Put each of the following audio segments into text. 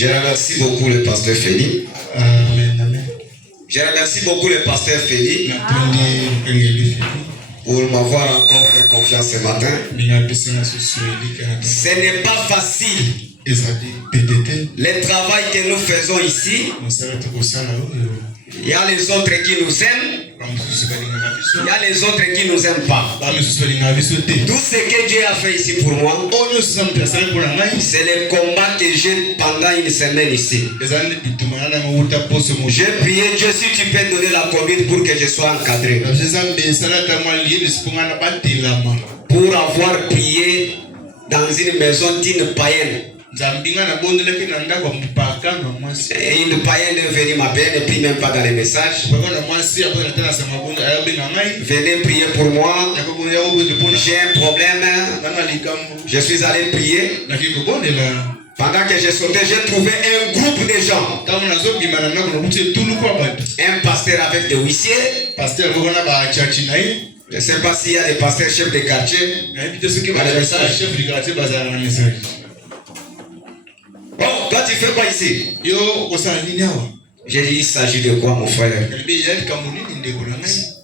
Je remercie beaucoup le pasteur Félix. Amen, amen. Je remercie beaucoup le pasteur Félix pour m'avoir encore fait confiance ce matin. Ce n'est pas facile. Le travail que nous faisons ici, il y a les autres qui nous aiment, il y a les autres qui ne nous aiment pas. Tout ce que Dieu a fait ici pour moi, c'est le combat que j'ai pendant une semaine ici. J'ai prié Dieu si tu peux donner la conduite pour que je sois encadré. Pour avoir prié dans une maison d'une païenne. Et une païenne est venue m'appeler, elle ne prie même pas dans les messages. Venez prier pour moi. J'ai un problème. Je suis allé prier. Pendant que j'ai sauté, j'ai trouvé un groupe de gens. Un pasteur avec des huissiers. Je ne sais pas s'il y a des pasteurs chefs de quartier. Bon, toi tu fais quoi ici? J'ai dit, il s'agit de quoi mon frère?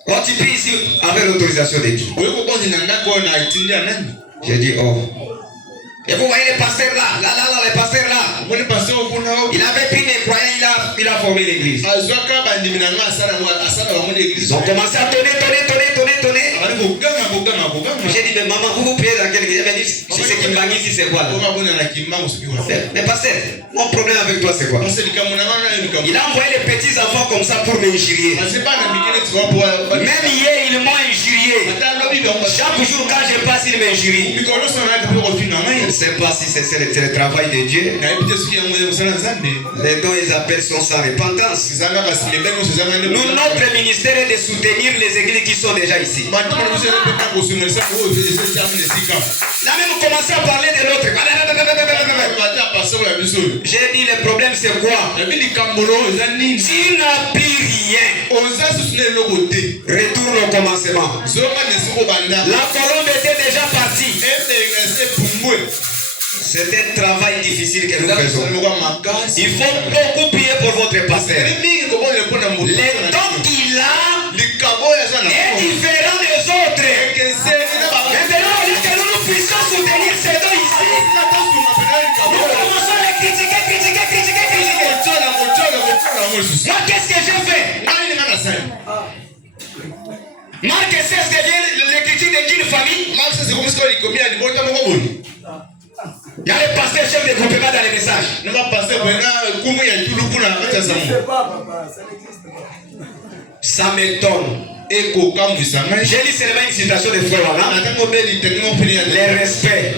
Quand tu pries ici avec l'autorisation de qui? J'ai dit, oh. Et vous voyez les pasteurs là, les pasteurs là. Il avait pris les croyants, il a formé l'église. Ils ont commencé à tonner. J'ai dit, mais maman, vous priez dans quelle église? Elle m'a dit, si c'est Kimbangi, si c'est quoi là? Mais pasteur, mon problème avec toi c'est quoi? Il a envoyé les petits enfants comme ça pour m'injurier. Même hier, ils m'ont injurié. Chaque jour quand je passe, ils m'injurient. Je ne sais pas si c'est le travail de Dieu. Les dons, ils appellent sont sans repentance. Nous, notre ministère est de soutenir les églises qui sont déjà ici. Là même commencé à parler de l'autre. J'ai dit le problème c'est quoi? Tu n'as plus rien. Retourne au commencement. La colombe était déjà partie. C'est un travail difficile que nous faisons. Il faut beaucoup prier pour votre pasteur. Le don qu'il a est différent des autres. Maintenant, que nous puissions soutenir ces dons ici, nous commençons à les critiquer. Moi, qu'est-ce que j'ai fait? Marc 16 devient l'écriture d'une famille. Il y a les pasteurs chefs de groupement dans les messages. Ça m'étonne. J'ai lu seulement une citation de Frère Wana. Les respects.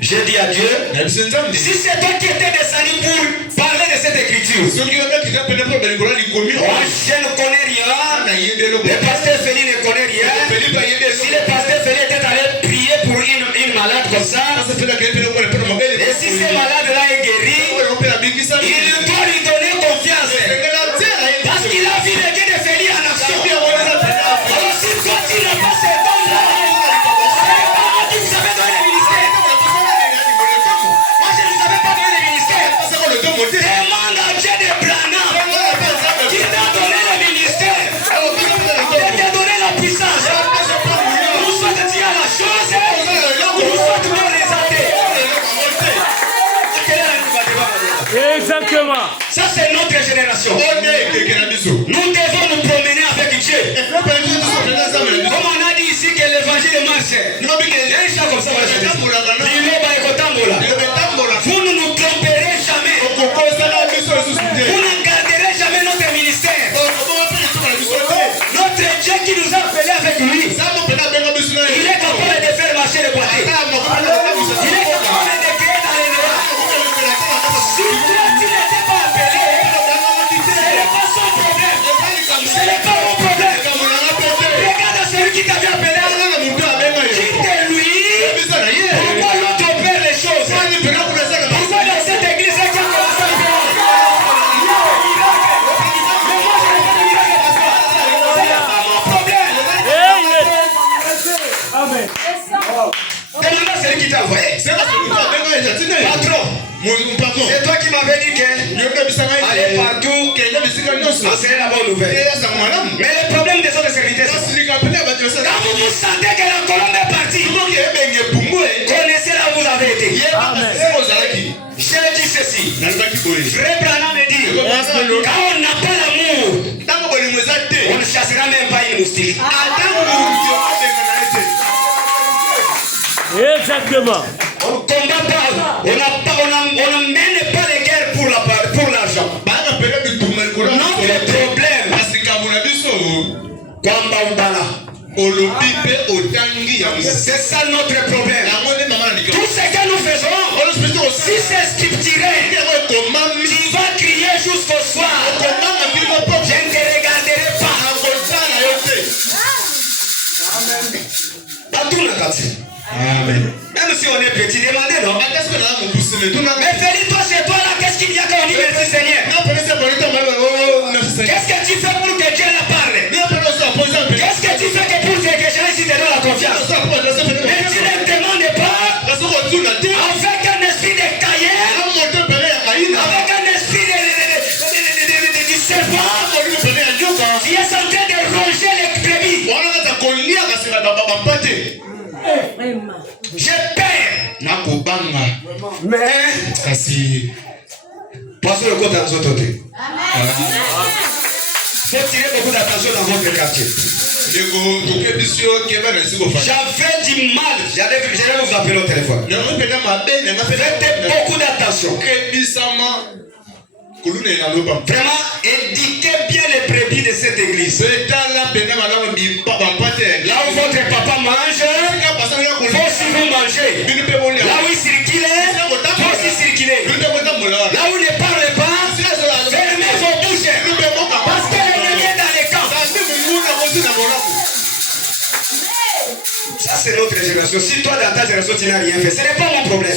J'ai dit à Dieu, si c'est toi qui étais descendu pour parler de cette écriture, moi je ne connais rien. Le pasteur Félix ne connaît rien. Si le pasteur Félix était allé prier pour une malade comme ça, et si ce malade là est guéri, il doit lui donner confiance. Parce qu'il a vu le Dieu de Félix en action. Alors si toi tu n'as pas ces dons là, tu ne savais donner le ministère. Moi je ne savais pas donner le ministère. Demande à Dieu de Branham qui t'a donné le ministère. Il t'a donné la puissance. Nous sommes dit à la chose, nous sommes dans les athées. Exactement. Ça c'est notre génération. Nous devons nous promener avec Dieu. Comme on a dit ici que l'évangile marche. Vous ne nous tromperez jamais. Vous ne garderez jamais notre ministère. Notre Dieu qui nous a appelés avec lui, il est capable de faire marcher le boîtier. Il est capable de créer dans les noirs. Si toi tu n'étais pas appelé, ce n'est pas son problème. Ce n'est pas mon problème. Regarde celui qui t'avait appelé. Quitte lui. Pourquoi l'autre opère les choses? Pourquoi dans cette église qui a commencé à faire? Mais moi je n'ai pas de miracle parce que ce n'est pas mon problème. Amen. Demande à celui qui t'a envoyé. Patron. C'est toi qui m'avais dit que allez partout, enseigner la bonne nouvelle. Mais le problème des autres serviteurs, quand vous vous sentez que la colombe est partie, connaissez là où vous avez été. J'ai dit ceci. Frère Branham me dit, quand on n'a pas l'amour, on ne chassera même pas une moustique. Exactement. On ne combat pas, on ne mène pas les guerres pour l'argent. Notre problème, c'est ça notre problème. Tout ce que nous faisons, si c'est structuré, tu vas crier jusqu'au soir. Je ne te regarderai pas. Amen. Même si on est petit, demandez non. Mais Félix, toi chez toi là, qu'est-ce qu'il y a quand on dit merci Seigneur? Qu'est-ce que tu fais pour que Dieu la parle? Qu'est-ce que tu fais pour que les gens ici te donnent la confiance? Mais tu ne demandes pas avec un esprit de Caïn, avec un esprit de serpent, tu es en train de ronger les brebis. J'ai peur. Mais passez le côté dans votre côté. Faut tirer beaucoup d'attention dans votre quartier. J'avais du mal. J'allais vous appeler au téléphone. Faites beaucoup d'attention. Vraiment, éduquez bien les brebis de cette église. Là où votre papa mange, faut aussi vous manger. Là où il circule, faut aussi circuler. Là où il ne parle pas, fermez vos bouches. Parce que l'ennemi est dans les camps. Ça c'est notre génération. Si toi dans ta génération tu n'as rien fait, ce n'est pas mon problème.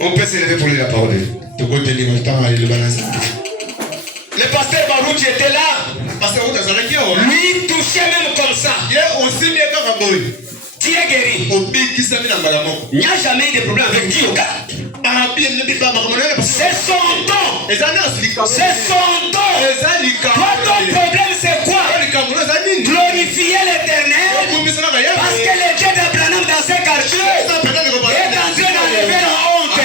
On peut s'élever pour lire la parole. Le pasteur Barouch était là. Lui touchait même comme ça. Tu es guéri. Il n'y a jamais eu de problème avec Dieu. C'est son don. C'est son don. Toi, ton problème c'est quoi? Glorifier l'Éternel. Parce que le Dieu d'Abraham dans ce quartier est en train d'enlever la honte.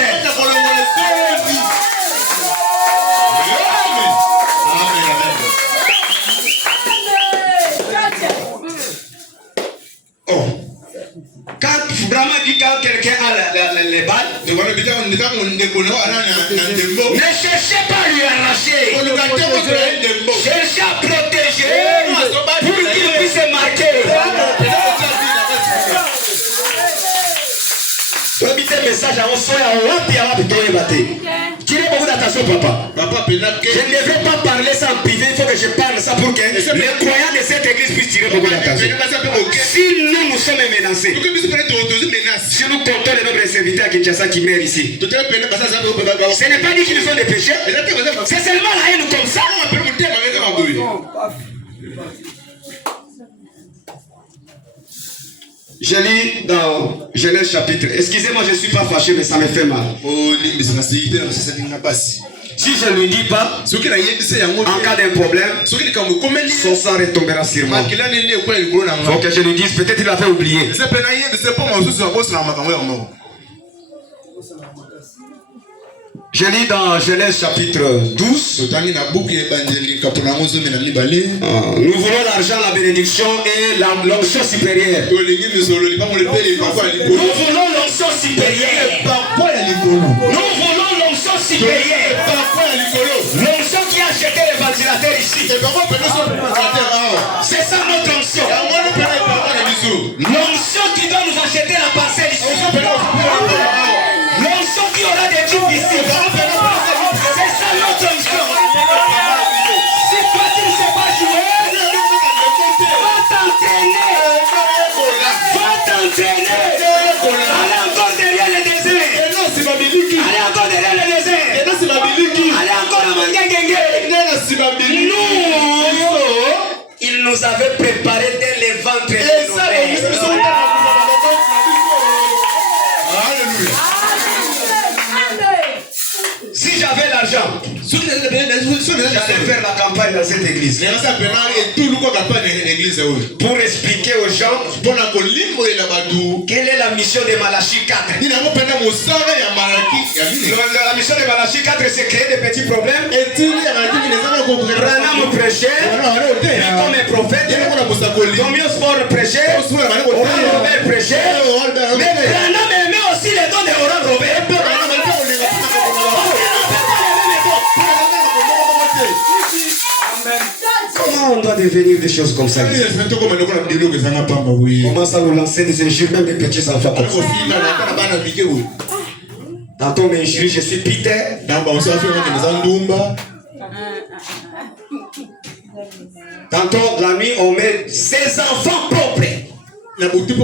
Quand vraiment dit quand quelqu'un a les balles, ne cherchez pas à lui arracher. Cherchez à protéger pour qu'il puisse se marquer. Message à tirez beaucoup d'attention, papa. Je ne devrais pas parler ça en privé, il faut que je parle ça pour que les croyants de cette église puissent tirer beaucoup d'attention. Si nous sommes menacés, si nous comptons les nombre de serviteurs à Kinshasa qui meurent ici, ce n'est pas dit qu'ils sont des pécheurs, c'est seulement la haine comme ça. Je lis dans Genèse chapitre. Excusez-moi, je ne suis pas fâché, mais ça me fait mal. Si je ne lui dis pas, en cas d'un problème, son sang retombera sur moi. Il faut que je lui dise, peut-être il avait oublié. Je lis dans Genèse chapitre 12. Nous voulons l'argent, la bénédiction et l'onction supérieure. Nous voulons l'onction supérieure. Nous voulons l'onction supérieure. L'onction qui a acheté les ventilateurs ici. C'est ça notre onction. L'onction qui doit nous acheter la parcelle ici. L'onction qui aura des trucs ici. C'est ça notre onction. Si toi tu ne sais pas jouer, va t'entraîner. Va t'entraîner. Allez encore derrière le désert. Allez encore derrière le désert. Allez encore à Mangengenge. Nous, il nous avait préparé dès les ventres. Alléluia. Si j'avais l'argent, j'allais faire la campagne dans cette église. Pour expliquer aux gens quelle est la mission de Malachie 4. La mission de Malachie 4, c'est créer des petits problèmes. Branham prêchait, comme un prophète, Tomios Sport prêchait, Oral Robert prêchait. Mais Branham aimait aussi les dons de Oral Robert. Comment on doit devenir des choses comme ça? Comment ça nous lancer des injures, même des petits enfants comme ça? Tantôt m'injure, je suis Peter. Tantôt la nuit, on met ses enfants propres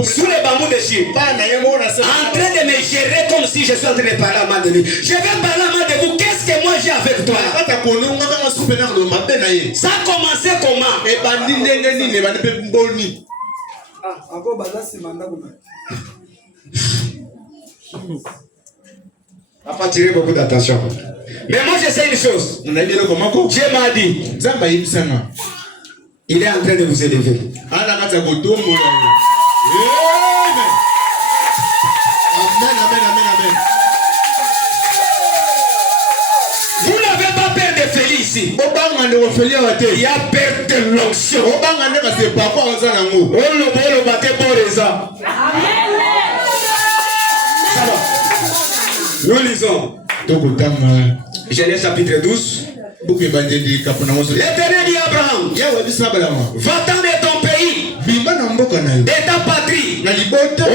sous les bambous de Chine, en train de me gérer comme si je suis en train de parler à main de lui. Je vais parler à main de vous. Qu'est-ce que moi j'ai avec toi? Ça a commencé comment? On va pas tirer beaucoup d'attention. Mais moi je sais une chose. Dieu m'a dit, il est en train de vous élever. Amen, amen, amen. Vous n'avez pas peur de Félix ici. Il y a peur de l'onction. Nous lisons Genèse chapitre 12. L'Éternel dit à Abraham, va-t'en de ton pays, de ta patrie.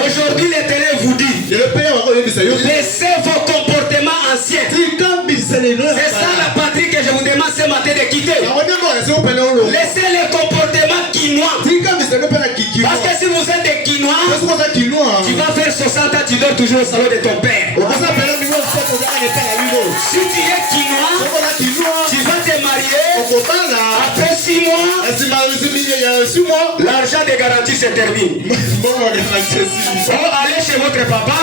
Aujourd'hui l'Éternel vous dit, laissez vos comportements anciens. C'est ça la patrie que je vous demande ce matin de quitter. Laissez les comportements quinois. Parce que si vous êtes des quinois, tu vas faire 60 ans, tu dors toujours au salon de ton père. Si tu es quinois, tu vas te marier. Après 6 mois, l'argent de garantie se termine. Allez chez votre papa.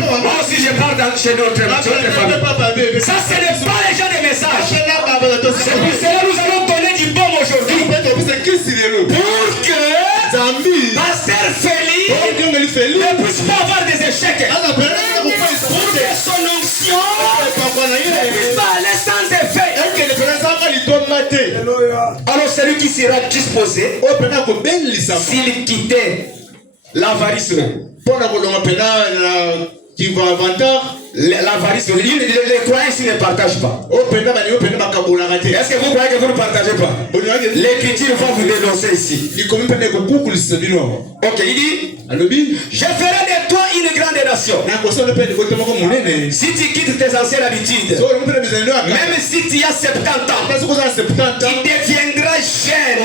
Moi aussi je parle chez notre famille. Ça ce n'est pas les gens de message. C'est pour cela nous allons donner du bon aujourd'hui. Pour que Pasteur Félix ne puisse pas avoir des échecs. Pour que son onction ne puisse pas aller sans effet. Alors celui qui sera disposé, s'il quittait l'avarice, l'avarice, les croyants ici ne partagent pas. Est-ce que vous croyez que vous ne partagez pas? L'écriture va vous dénoncer ici. Ok, il dit, je ferai de toi une grande nation. Si tu quittes tes anciennes habitudes, même si tu as 70 ans, tu deviendras jeune.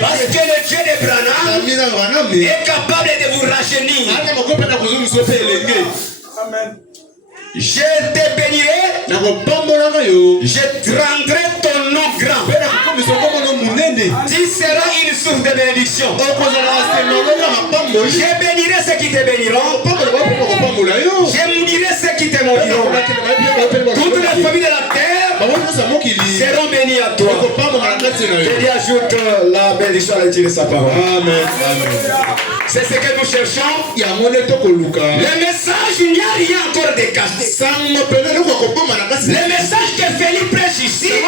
Parce que le Dieu de Branham est capable de vous rajeunir. Amen. Je te bénirai, je rendrai ton nom grand. Tu seras une source de bénédiction. Je bénirai ceux qui te béniront, je maudirai ceux qui te maudiront. Toutes les familles de la terre seront bénies à toi. Que Dieu ajoute la bénédiction à l'étude de sa parole. Amen. C'est ce que nous cherchons. Le message, il n'y a rien encore de caché. Le message que Félix prêche ici, il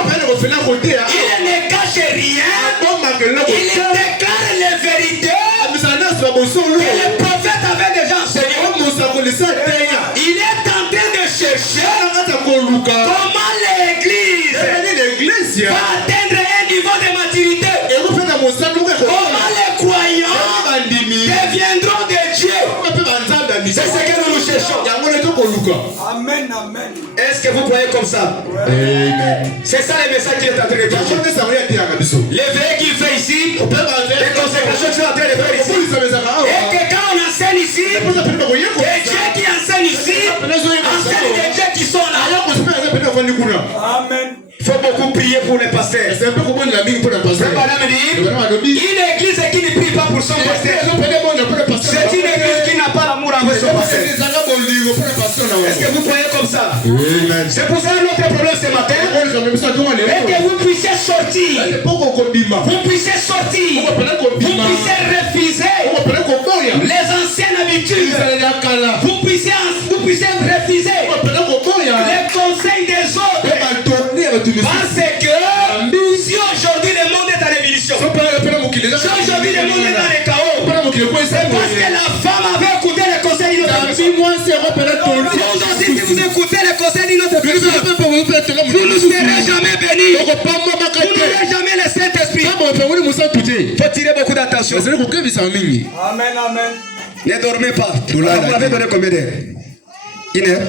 ne cache rien. Il déclare les vérités que le prophète avait déjà enseigné. Il est en train de chercher comment l'église va atteindre un niveau de maturité. Comment les croyants deviendront des dieux. C'est ce que nous cherchons. Amen, amen. Est-ce que vous croyez comme ça? Amen. C'est ça le message qu'il est en train de dire. Les veillées qu'il fait ici, les consécrations qu'il est en train de faire ici, et que quand on enseigne ici, les dieux qui enseignent ici, enseignent des dieux qui sont là. Amen. Il faut beaucoup prié pour les pasteurs. C'est un peu comme la ligne pour le pasteur. Une église qui ne prie pas pour son pasteur, c'est une église qui n'a pas l'amour avec son pasteur. Est-ce que vous croyez comme ça? C'est pour ça notre problème ce matin. Et que vous puissiez sortir. Vous puissiez sortir. Vous puissiez refuser les anciennes habitudes. Vous puissiez refuser les conseils des autres. Parce que si aujourd'hui le monde est en ébullition, si aujourd'hui le monde est dans le chaos, c'est parce que la femme avait écouté les conseils d'une autre personne. Vous aussi, si vous écoutez les conseils d'une autre personne, vous ne serez jamais bénis. Vous n'aurez jamais le Saint-Esprit. Il faut tirer beaucoup d'attention. Amen, amen. Ne dormez pas. Vous m'avez donné combien d'heures? 1 heure?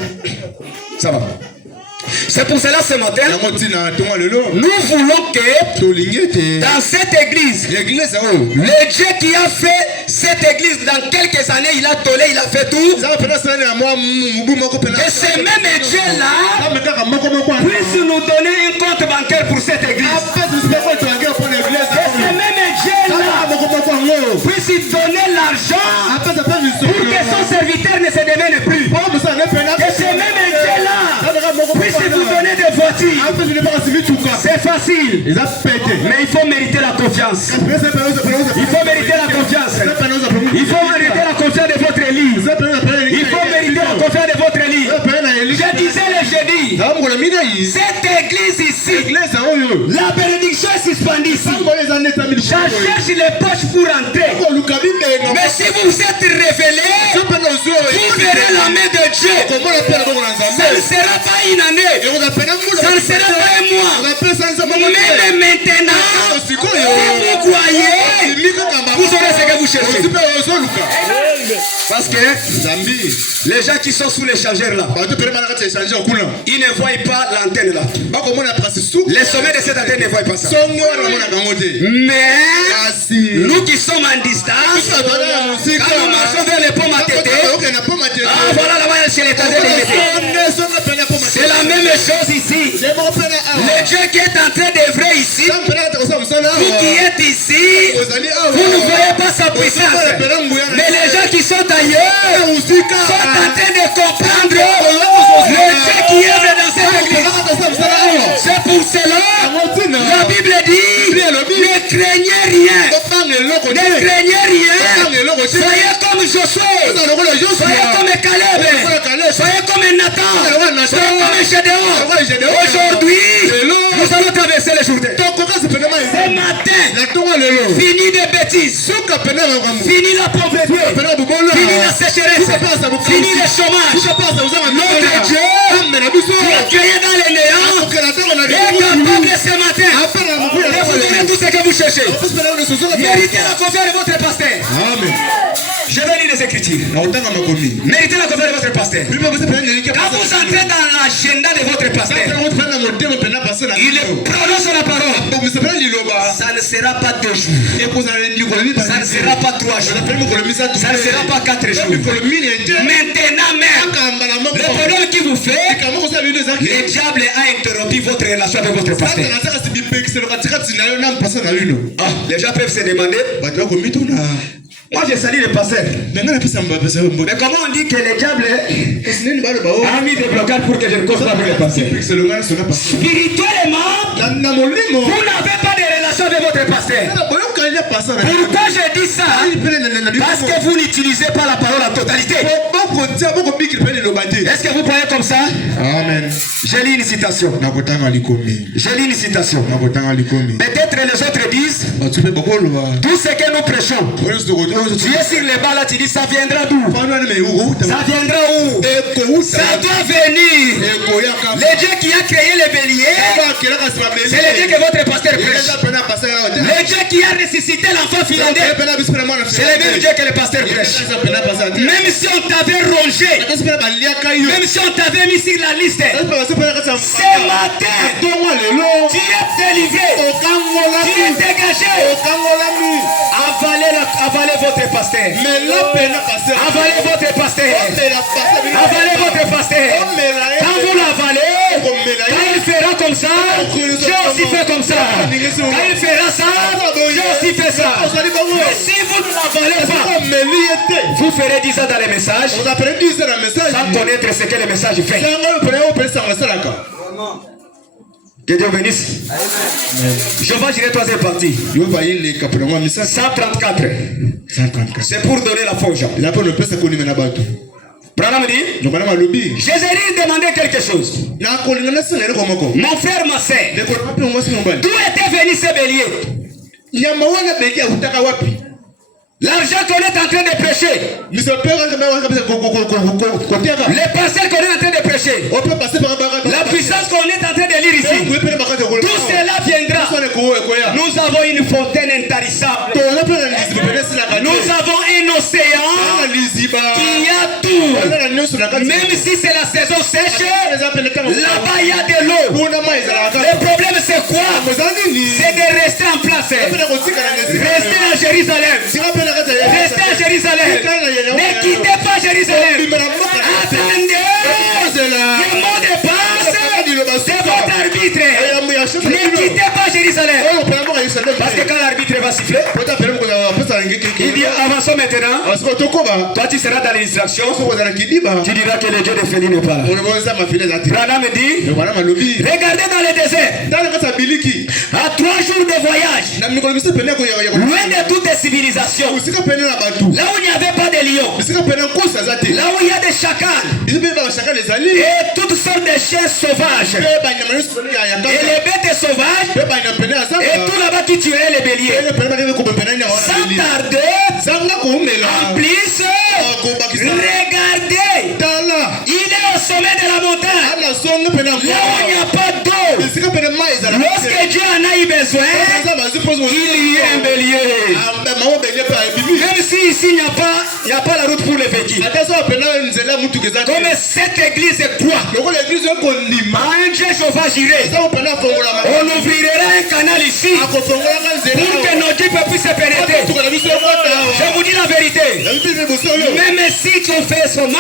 Ça va. C'est pour cela ce matin, nous voulons que dans cette église, le Dieu qui a fait cette église dans quelques années, il a tollé, il a fait tout. Et ce même Dieu-là puisse nous donner un compte bancaire pour cette église. Et ce même Dieu-là puisse donner l'argent pour que son serviteur ne se démène plus. Et ce même Dieu-là puisse vous donner des voitures. C'est facile. Mais il faut mériter la confiance. Il faut mériter la confiance. Il faut mériter la confiance de votre église. Il faut mériter la confiance de votre église. Je disais le jeudi, cette église ici, la bénédiction est suspendue ici. Je cherche les poches pour entrer. Mais si vous êtes révélé, vous verrez la main de Dieu. Ça ne sera pas une année. Ça ne sera pas un mois. Même maintenant, si vous croyez, vous aurez ce que vous cherchez. Parce que les gens qui sont sous l'échangeur là, ils ne voient pas l'antenne là. Les sommets de cette antenne ne voient pas ça. Mais nous qui sommes en distance, quand nous marchons vers les pommes à tété, voilà là-bas chez les c'est la même chose ici. Le Dieu qui est en train d'œuvrer ici, vous qui êtes ici, vous ne voyez pas sa puissance. Mais les gens qui sont ailleurs sont en train de comprendre le Dieu qui œuvre dans cette église. C'est pour cela, la Bible dit, ne craignez rien. Ne craignez rien. Soyez comme Josué. Soyez comme Caleb. Soyez comme Nathan. Soyez comme Gédéon. Aujourd'hui, nous allons traverser les Jourdain. Ce matin, fini des bêtises. Fini la pauvreté. Fini la sécheresse. Fini le chômage. Notre Dieu, qui a créé dans les néants, est capable ce matin de vous donner tout ce que vous cherchez. Méritez la confiance de votre pasteur. Amen. Je vais lire les Écritures. Méritez la confiance de votre pasteur. Quand vous entrez dans l'agenda de votre pasteur, il prononce la parole. Ça ne sera pas 2 jours. Ça ne sera pas 3 jours. Ça ne sera pas 4 jours. Maintenant même, le problème qui vous fait, le diable a interrompu votre relation avec votre pasteur. Les gens peuvent se demander, moi je salue le pasteur. Mais comment on dit que le diable a mis des blocages pour que je ne cause pas avec le pasteur? Spirituellement, vous n'avez pas de relation avec votre pasteur. Pourquoi je dis ça? Parce que vous n'utilisez pas la parole en totalité. Est-ce que vous croyez comme ça? Amen. J'ai lu une citation. J'ai lu une citation. Peut-être les autres disent, tout ce que nous prêchons, tu es sur les bas là, tu dis ça viendra d'où? Ça viendra où? Ça doit venir. Le Dieu qui a créé les béliers, c'est le Dieu que votre pasteur prêche. Le Dieu qui a ressuscité l'enfant finlandais, c'est le même Dieu que le pasteur prêche. Même si on t'avait rongé, même si on t'avait mis sur la liste, ce matin, tu es délivré, tu es dégagé. Avalez votre pasteur. Avalez votre pasteur. Avalez votre pasteur. Quand vous l'avalez, quand il fera comme ça, Dieu aussi fait comme ça. Quand il fera ça, Dieu aussi fait ça. Mais si vous ne l'avalez pas, vous ferez 10 ans dans les messages sans connaître ce que le message fait. Que Dieu bénisse. Je vais gérer troisième partie. 134. C'est pour donner la forge. Branham dit, Jésus demandait quelque chose. Mon frère, ma soeur, d'où était venu ce bélier? L'argent qu'on est en train de prêcher, les parcelles qu'on est en train de prêcher, la puissance qu'on est en train de lire ici, tout cela viendra. Nous avons une fontaine intarissable. Nous avons un océan qui a tout. Même si c'est la saison sèche, là-bas il y a de l'eau. Le problème c'est quoi? C'est de rester en place. Rester à Jérusalem. Restez à Jérusalem. Ne quittez pas Jérusalem. Attendez. Le mot de passe, c'est votre arbitre. Ne quittez pas Jérusalem. Parce que quand l'arbitre va siffler, il dit avançons maintenant. Toi tu seras dans l'instruction. Tu diras que le Dieu de Féli n'est pas là. Branham dit, regardez dans le désert. À 3 jours de voyage, loin de toutes les civilisations, là où il n'y avait pas de lions, là où il y a des chacals et toutes sortes de chiens sauvages et les bêtes sauvages et tout là-bas qui tuait les béliers. Sans tarder, en plus, regardez, il est au sommet de la montagne, là où il n'y a pas d'eau. Lorsque Dieu en a eu besoin, il y a un bélier. Même si ici il n'y a pas la route pour les véhicules. Comme cette église croit à un Dieu sauvage irait, on ouvrira un canal ici pour que nos Dieu puissent se pénétrer. Je vous dis la vérité. Même si tu fais ce mal,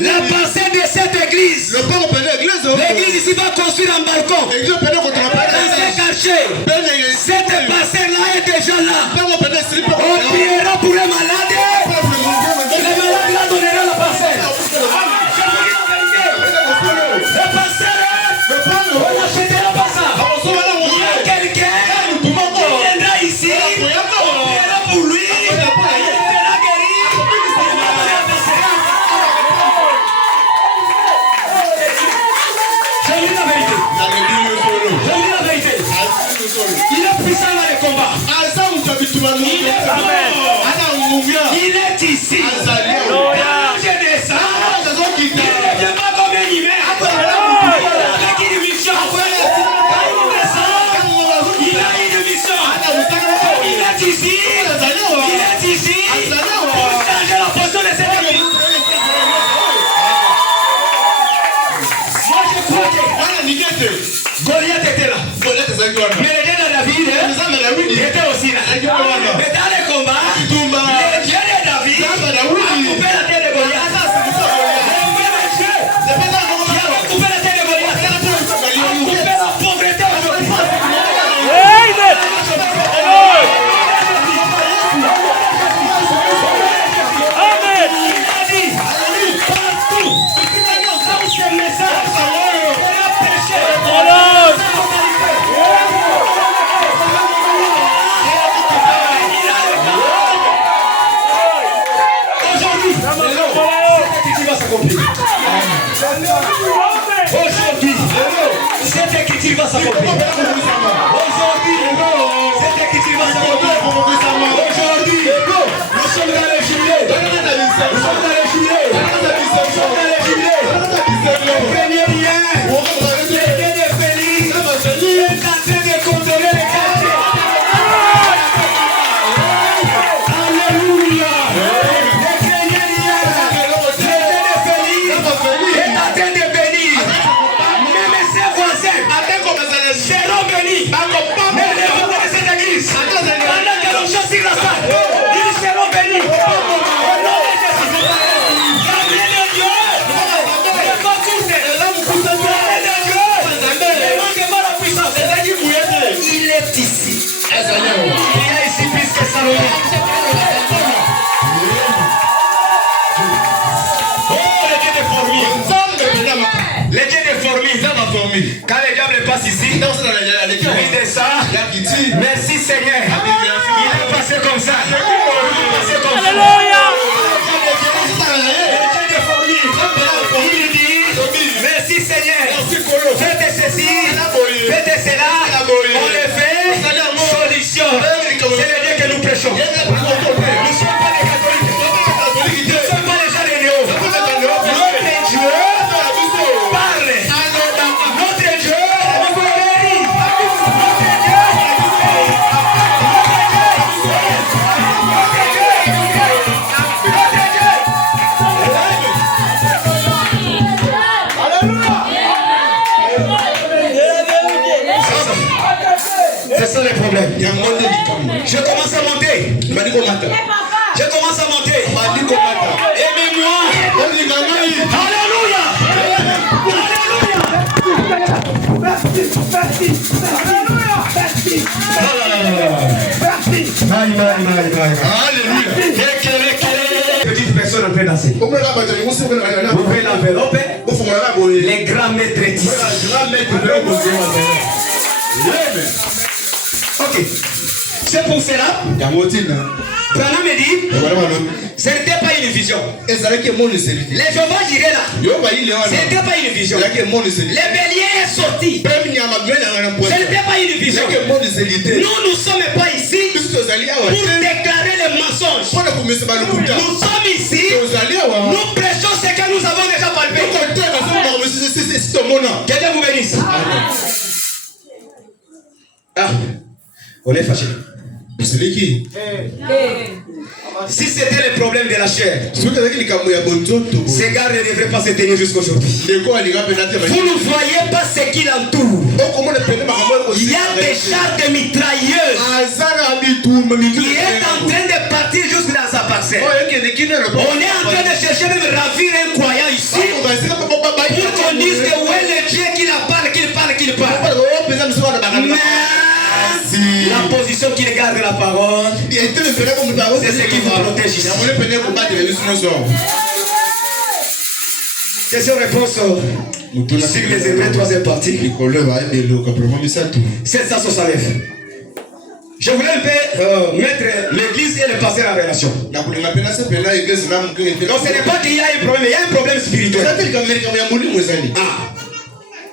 la parcelle de cette église, l'église ici va construire un balcon. Dans ce quartier, cette parcelle-là est déjà là. On priera pour les malades. Les malades là donneront la parcelle. La parcelle, on achètera pas ça. Il y a quelqu'un qui viendra ici. On priera pour lui. Il sera guéri. Je dis la vérité. Je dis la vérité. Il est puissant dans les combats. Il est ici. Je descends. Il ne vient pas comme un hiver. Avec une mission. Quand il descend, il a une mission. Il est ici. Il est ici. Pour changer la position de cette église. Moi je crois que Goliath était là. Mais le Dieu de David était aussi là. Mais dans les combats, le Dieu de David a coupé la tête de Goliath. Le même Dieu qui a coupé la tête de Goliath a coupé la pauvreté aujourd'hui. Amen. Il a dit partout dans ce message, il a prêché. Aujourd'hui, cette écriture va s'accomplir. Aujourd'hui, cette écriture va s'accomplir. Aujourd'hui, nous sommes dans les jubilés. Nous sommes dans les jubilés. Nous sommes dans les jubilés. Le premier lien, le Dieu de Félix est en train de contrôler les quartiers. Alléluia. Le premier lien, le Dieu de Félix est en train de bénir. Même ses voisins seront bénis. ici. Il descend. Merci Seigneur. Il est passé comme ça. Alléluia. Il dit, merci Seigneur. Faites ceci, faites cela. On le fait. Solution. C'est le Dieu que nous prêchons. Nous ne sommes pas des catholiques. Nous ne sommes pas les gens de Néo. Notre Dieu parle. Notre Dieu nous guérit. C'est ça le problème. Je commence à monter. Je commence à monter. Aimez-moi. Alléluia. Petite personne en train de danser. Ouvrez l'enveloppe. Les grands maîtres ici. Ok. C'est pour cela. Branham me dit, ce n'était pas une vision. Les Jéhovah Jireh là, ce n'était pas une vision. Les béliers est sorti. Ce n'était pas une vision. Nous ne sommes pas ici pour déclarer les mensonges. Nous sommes ici. Nous prêchons ce que nous avons déjà palpé. Que Dieu vous bénisse. Ah, on est fâché. Si c'était le problème de la chair, ces gars ne devraient pas se tenir jusqu'aujourd'hui. Vous ne voyez pas ce qui l'entoure. Il y a des chars de mitrailleuses qui est en train de partir jusque dans sa parcelle. On est en train de chercher même ravir un croyant ici pour qu'on dise que où est le Dieu qui la parle, qu'il parle. La position qui regarde la parole, c'est ce qui vous protège ici. Question-réponse sur les Hébreux, troisième partie. 769. Je voulais un peu mettre l'église et le pasteur en relation. Donc ce n'est pas qu'il y a un problème, il y a un problème spirituel.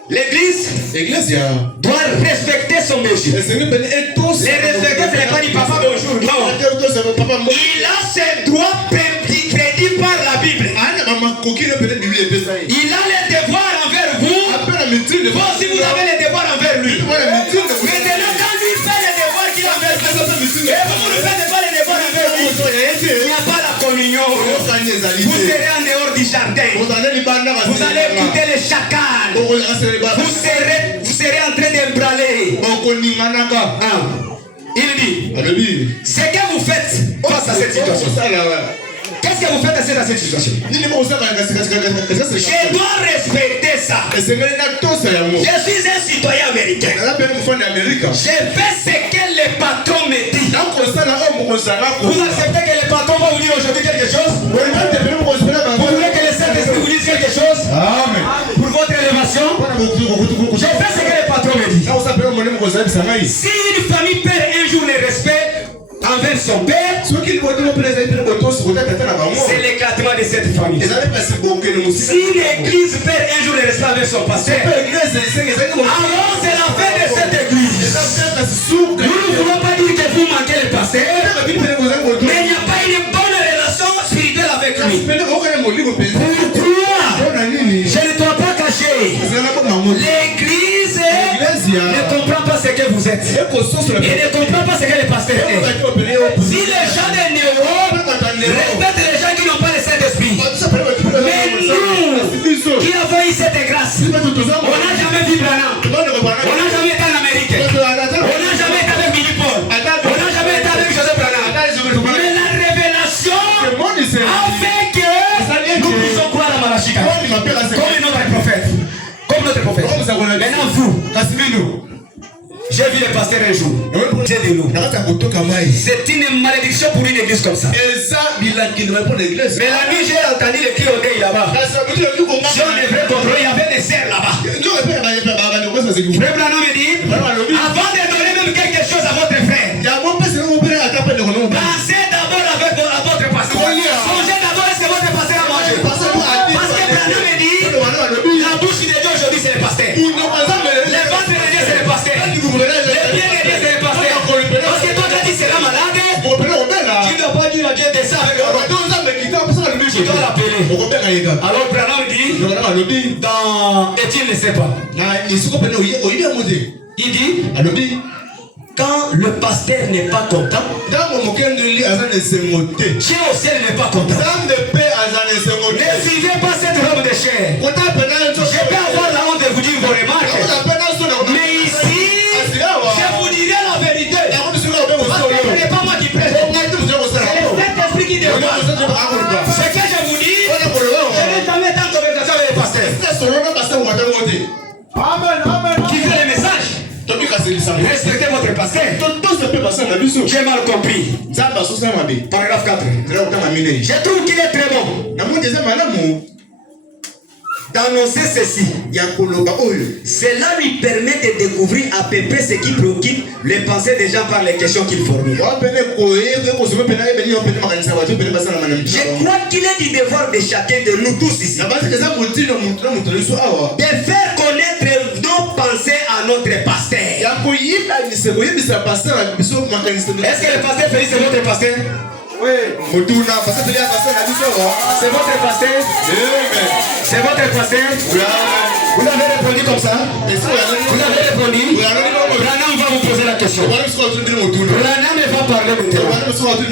L'église doit respecter son monsieur. Les respecter, ce n'est pas du papa bonjour. Non. Il a ses droits prédits par la Bible. Il a les devoirs envers vous. Vous aussi vous avez les devoirs envers lui. Maintenant quand lui fait les devoirs qu'il a envers vous, et vous ne faites pas les devoirs envers lui, il n'y a pas la communion. Vous serez en dehors du jardin. Vous allez écouter les chacals. Vous serez en train d'embraler. Il dit, ce que vous faites face à cette situation. Qu'est-ce que vous faites à cette situation? Je dois respecter ça. Je suis un citoyen américain. Je fais ce que le patron me dit. Vous acceptez que le patron va vous dire aujourd'hui quelque chose? Vous voulez que le Saint-Esprit vous dise quelque chose? Amen. Pour votre élévation, je fais ce que le patron me dit. Si une famille perd un jour le respect envers son père, c'est l'éclatement de cette famille. Si l'église perd un jour le respect envers son pasteur, alors c'est la fin de cette église. Nous ne voulons pas dire que vous manquez le pasteur, mais il n'y a pas une bonne relation spirituelle avec lui. Pourquoi? Je ne dois pas cacher. L'église ne comprend pas ce que vous êtes. Et ne comprend pas ce que le pasteur est. Si les gens de Néo respectent les gens qui n'ont pas le Saint-Esprit, mais nous qui avons eu cette grâce, on n'a jamais vu Branham, on n'a jamais été en Amérique, on n'a jamais été avec Billy Paul, on n'a jamais été avec Joseph Branham. Mais la révélation a fait que nous puissions croire à Malachika comme notre prophète. Maintenant vous, j'ai vu le pasteur un jour. C'est une malédiction pour une église comme ça. Mais la nuit j'ai entendu les cris au deuil là-bas. Si on devrait contrôler, il y avait des serres là-bas. Frère Branham me dit, avant de donner même quelque chose à votre frère, pensez d'abord avec votre pasteur. Songez d'abord est-ce que votre pasteur a mangé. Parce que Branham me dit, la bouche de Dieu aujourd'hui c'est le pasteur. Les ventres de Dieu c'est le pasteur. Les pieds de Dieu c'est le pasteur. Parce que toi quand tu seras malade, tu ne dois pas dire à Dieu de ça avec tu dois l'appeler. Alors Branham dit, dans Étienne ne sait pas. Il dit, quand le pasteur n'est pas content, Dieu au ciel n'est pas content. Ne suivez pas cette robe de chair. Je peux avoir la honte de vous dire vos remarques. Mais ici, je vous dirai la vérité. Parce que ce n'est pas moi qui prêche. C'est le Saint-Esprit qui dévoile. Ce que je vous dis, je n'ai jamais été en conversation avec le pasteur. Qui fait le message. Respectez votre pasteur. J'ai mal compris. Paragraphe 4. Je trouve qu'il est très bon d'annoncer ceci. Cela lui permet de découvrir à peu près ce qui préoccupe les pensées des gens par les questions qu'il formule. Je crois qu'il est du devoir de chacun de nous tous ici de faire connaître nos pensées à notre pasteur. Est-ce que le pasteur Félix est votre pasteur? Oui. C'est votre pasteur? C'est votre pasteur? Vous l'avez répondu comme ça? Vous l'avez répondu? Branham va vous poser la question. Branham va parler maintenant.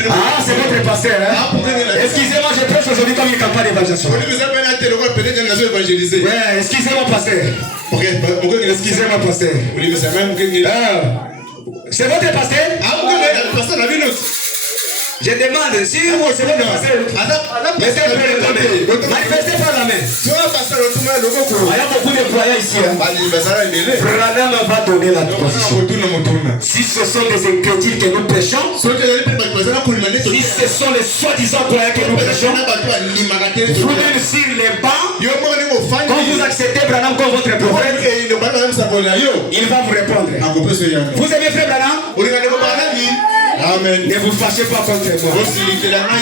Ah, c'est votre pasteur, hein? Excusez-moi, je prêche aujourd'hui comme une campagne d'évangélisation. Ouais, excusez-moi, pasteur. Excusez-moi, pasteur. C'est votre pasteur? Je demande si vous c'est votre pasteur. Manifestez par la main. Il y a beaucoup de croyants ici. Branham va donner la position. Si ce sont des inquiétudes que nous prêchons, si ce sont les soi-disant croyants que nous prêchons, vous-même sur les bancs, quand vous acceptez Branham comme votre prophète, il va vous répondre. Vous aimez frère Branham? Amen. Ne vous fâchez pas contre moi.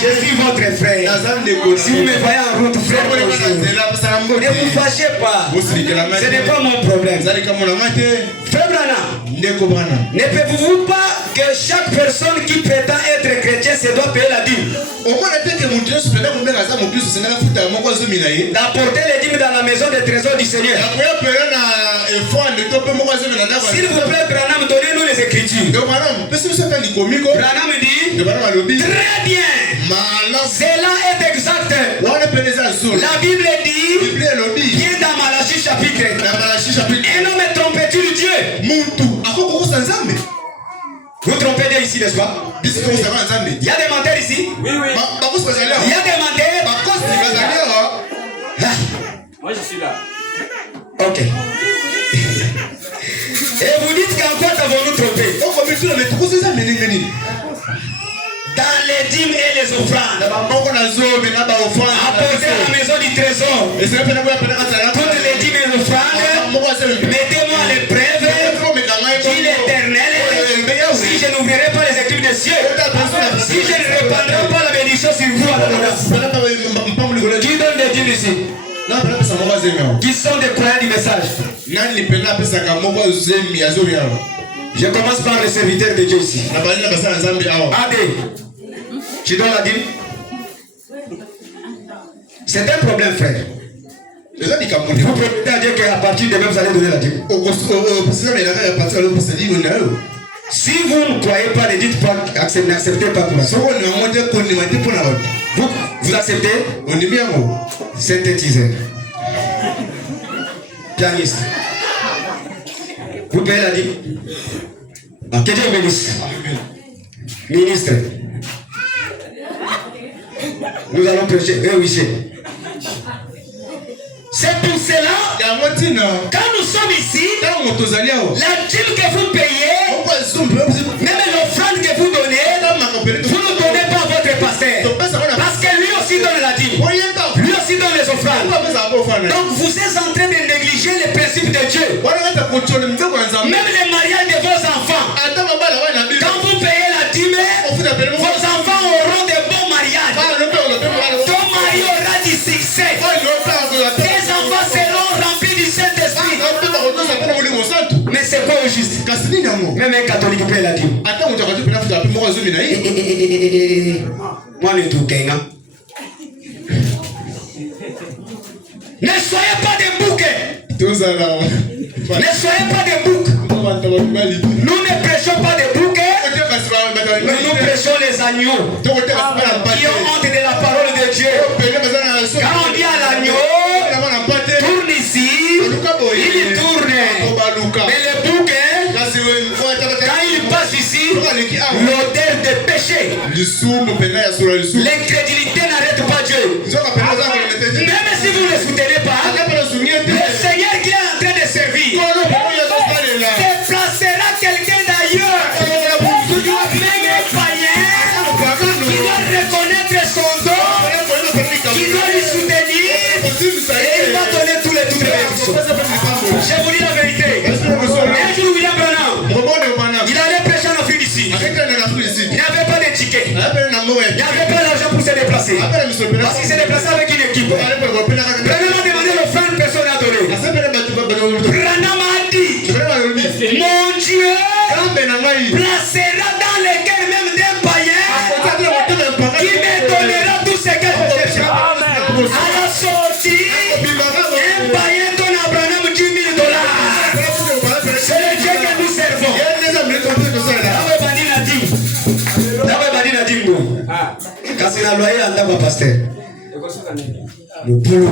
Je suis votre frère. Si vous me voyez en route, frère, ne vous fâchez pas. Ce n'est pas mon problème. Frère Branham, ne pouvez-vous pas que chaque personne qui prétend être chrétien se doit payer la dîme? D'apporter les dîmes dans la maison des trésors du Seigneur. S'il vous plaît, Branham, donnez-nous les Écritures. Branham dit, très bien, cela est exact. La Bible dit, bien dans Malachie chapitre, un homme est trompé-tu de Dieu? Vous trompez Dieu ici, n'est-ce pas? Il y a des menteurs ici? Oui, oui. Il y a des menteurs? Moi je suis là. Ok. Et vous dites qu'en quoi avons-nous trompé? Dans les dîmes et les offrandes, apportez à la maison du trésor toutes les dîmes et les offrandes. Mettez-moi à l'épreuve, dit l'Éternel, si je n'ouvrirai pas les écritures des cieux, si je ne répandrai pas la bénédiction sur vous. Qui donne des dîmes ici? Qui sont des croyants du message? Je commence par le serviteur de Dieu ici. Adé, tu donnes la dîme? C'est un problème, frère. Vous promettez à Dieu qu'à partir de demain vous allez donner la dîme. Si vous ne croyez pas, ne dites pas, n'acceptez pas pour ça. Vous acceptez? Synthétiseur. Pianiste. Vous payez la dîme? Que Dieu bénisse. Ministre. Nous allons prêcher. C'est pour cela, quand nous sommes ici, la dîme que vous payez, même l'offrande que vous donnez, vous ne donnez pas à votre pasteur. Parce que lui aussi donne la dîme. Lui aussi donne les offrandes. Donc vous êtes en train de négliger les principes de Dieu. Même les mariages de vos enfants. Quand vous payez la dîme, vos enfants auront de bons mariages. Ton mari aura du succès. Tes enfants seront remplis du Saint-Esprit. Mais c'est quoi au juste? Même un catholique paye la dîme. Moi, le tout, ne soyez pas des bouquets. Ne soyez pas des boucs. Nous ne prêchons pas des bouquets. Nous prêchons les agneaux qui ont honte de la parole de Dieu. Quand on dit à l'agneau, tourne ici, il tourne. Mais le bouquet, quand il passe ici, l'odeur de péché, l'incrédulité n'arrête pas Dieu. Même si vous ne le soutenez pas, le Seigneur qui est en train de servir déplacera quelqu'un d'ailleurs. Même un païen qui doit reconnaître son don, qui doit lui soutenir, et il va donner tous les trucs de bénédiction. Je vous dis la vérité. Un jour, William Branham, il allait prêcher en Afrique d'ici. Il n'avait pas de ticket. Il n'avait pas l'argent pour se déplacer. Parce qu'il s'est déplacé avec une équipe. Branham a demandé le frère, personne n'a donné. Branham a dit, mon Dieu placera dans le cœur même d'un païen qui me donnera tout ce que je cherche. À la sortie, un païen donne à Branham $10,000. C'est le Dieu que nous servons. Kasi na loyer anda kwa pasteur. Le boulot.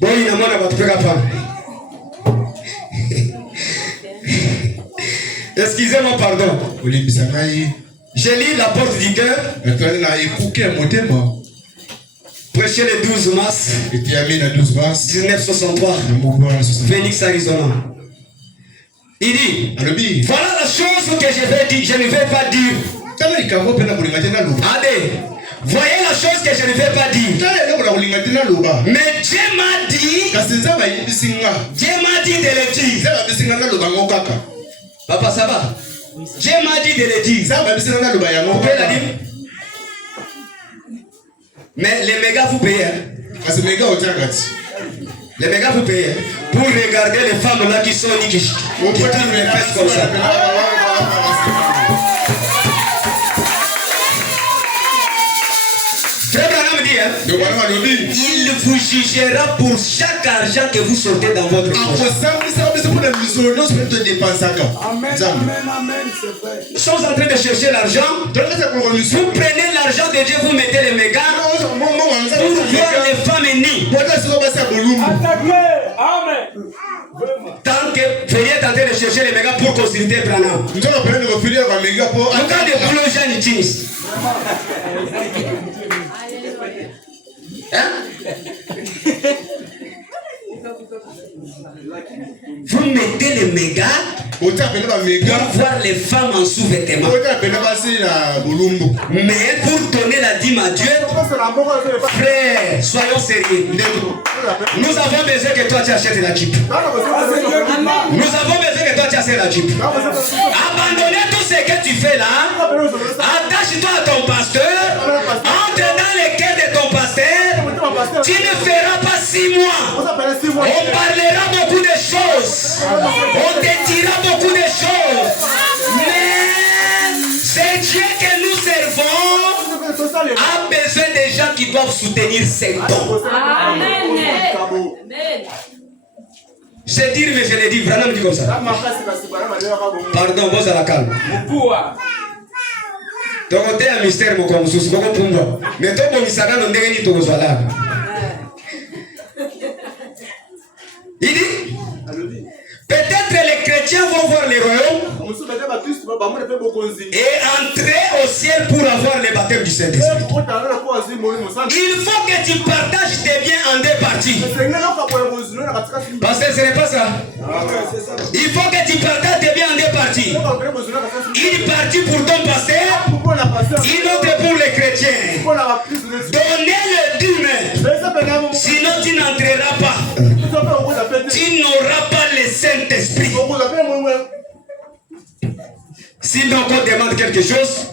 Bon, il a moins de pas. Excusez-moi, pardon. J'ai lu la porte du cœur. Prêcher le 12 mars 1963. Phoenix, Arizona. Il dit, voilà la chose que je vais dire, je ne vais pas dire. Allez, voyez la chose que je ne vais pas dire. Mais Dieu m'a dit de le dire. Papa, ça va? Dieu m'a dit de le dire. Vous pouvez la dire? Mais les mégas vous payez. Les mégas vous payez pour regarder les femmes là qui sont qui tournent les fesses comme ça. Frère Branham dit, il vous jugera pour chaque argent que vous sortez dans votre poche. Nous sommes en train de chercher l'argent. Vous prenez l'argent de Dieu, vous mettez les mégas pour voir les femmes nues. Tant que Félix est en train de chercher les mégas pour consulter Branham. Nous avons des boulot jeunes jeans. Hein? Vous mettez les mégas pour voir les femmes en sous-vêtements. Mais pour donner la dîme à Dieu, frère, soyons sérieux. Nous avons besoin que toi tu achètes la Jeep. Nous avons besoin que toi tu achètes la Jeep. Abandonnez tout ce que tu fais là. Attache-toi à ton pasteur. Entre dans le cœur de ton pasteur. Tu ne feras pas 6 mois. On parlera beaucoup de choses. On te dira beaucoup de choses. Mais c'est Dieu que nous servons a besoin de gens qui doivent soutenir ses dons. Amen. C'est dire, mais je l'ai dit, vraiment dit comme ça. Pardon, vous à la calme. Donc on a un mystère, mais comme sous mais toi, mon mystère, on n'est pas tous là. Il dit, peut-être les chrétiens vont voir les royaumes et entrer au ciel pour avoir le baptême du Saint-Esprit. Il faut que tu partages tes biens en 2 parties. Parce que ce n'est pas ça. Il faut que tu partages tes biens en 2 parties. Une partie pour ton pasteur, une autre pour les chrétiens. Donnez le dîme, sinon tu n'entreras pas. Tu n'auras pas le Saint-Esprit. Sinon on demande quelque chose.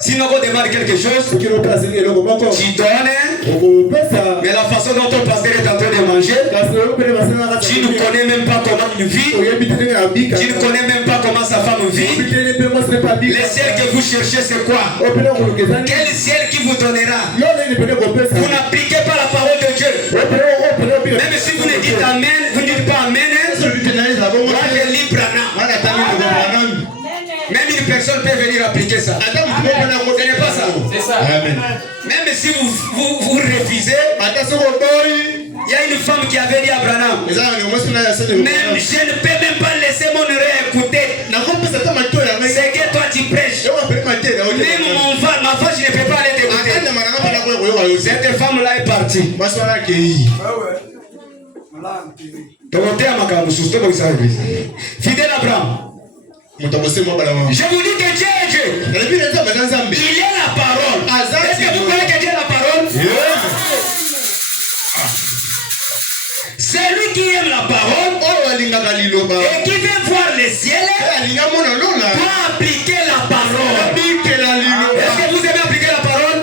Sinon on demande quelque chose, tu donnes, mais la façon dont ton pasteur est en train de manger, tu ne connais même pas comment il vit, tu ne connais même pas comment sa femme vit. Le ciel que vous cherchez c'est quoi? Quel ciel qui vous donnera? Vous n'appliquez pas la parole de Dieu. Même si vous ne dites Amen, vous ne dites pas Amen, moi je lis Branham. Même une personne peut venir appliquer ça. Ce n'est pas ça. C'est ça. Amen. Même si vous refusez, il y a une femme qui avait dit à Branham, même je ne peux même pas laisser mon oreille écouter ce que toi tu prêches. Même ma femme, je ne peux pas aller t'écouter. Cette femme-là est partie. Fidèle Abraham. Je vous dis que Dieu est Dieu. Il est la parole. Est-ce que vous croyez que Dieu est la parole? Celui qui aime la parole et qui veut voir le ciel doit appliquer la parole. Est-ce que vous aimez appliquer la parole?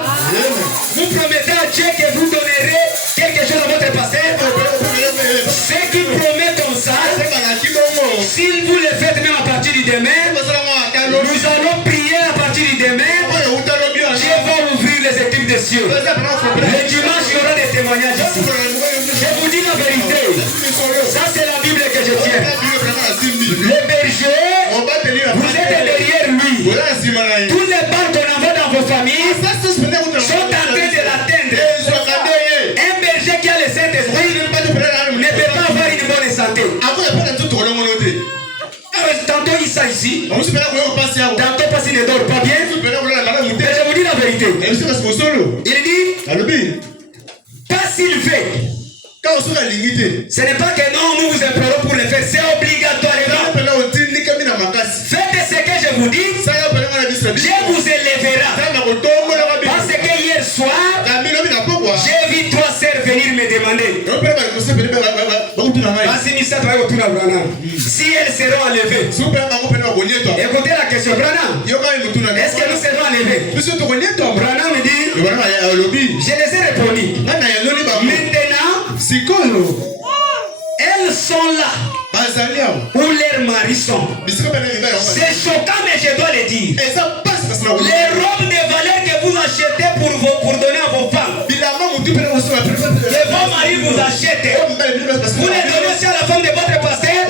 Vous promettez à Dieu que vous donnerez quelque chose à votre pasteur. Ce qui promet comme ça, si vous le faites même à partir du demain, nous allons prier à partir du demain. Dieu va ouvrir les écluses des cieux. Le dimanche, il y aura des témoignages ici. Je vous dis la vérité. Ça, c'est la Bible que je tiens. Le berger, vous êtes derrière lui. Tous les balles qu'on envoie dans vos familles sont en train de l'atteindre. Un berger qui a le Saint-Esprit ne peut pas avoir une bonne santé. Tantôt il s'est ici, tantôt parce qu'il ne dort pas bien. Mais je vous dis la vérité. Il dit, pas s'il fait. Ce n'est pas que non, nous vous implorons pour le faire, c'est obligatoirement. Faites ce que je vous dis, Dieu vous élèvera. Parce que hier soir, j'ai vu 3 sœurs venir me demander si elles seront enlevées. Écoutez la question, Branham. Est-ce que nous serons enlevés? Branham me dit, je les ai répondu. Maintenant, elles sont là où leurs maris sont. C'est choquant, mais je dois le dire. Les robes de valeur que vous achetez pour donner à vos femmes, que vos maris vous achètent, vous les donnez aussi à la femme de votre pasteur.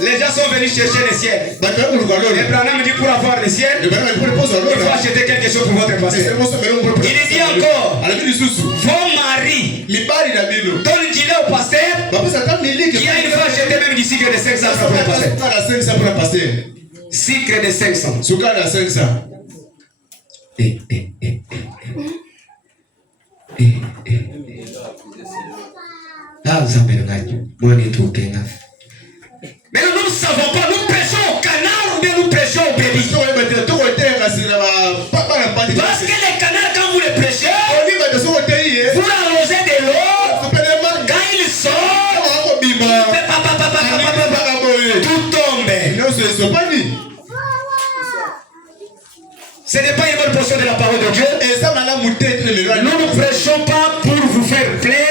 Les gens sont venus chercher le ciel. Et Branham me dit pour avoir le ciel, il faut acheter quelque chose pour votre pasteur. Il dit encore, vos maris donnent du lait au pasteur qui a une fois acheté même du sucre de 500 pour le pasteur. Sucre de 500. Mais nous ne savons pas, nous prêchons au canard ou bien nous prêchons au bébé. Parce que les canards, quand vous les prêchez, vous l'arrosez de l'eau. Quand il sort, tout tombe. Ce n'est pas une bonne portion de la parole de Dieu. Nous ne prêchons pas pour vous faire plaire.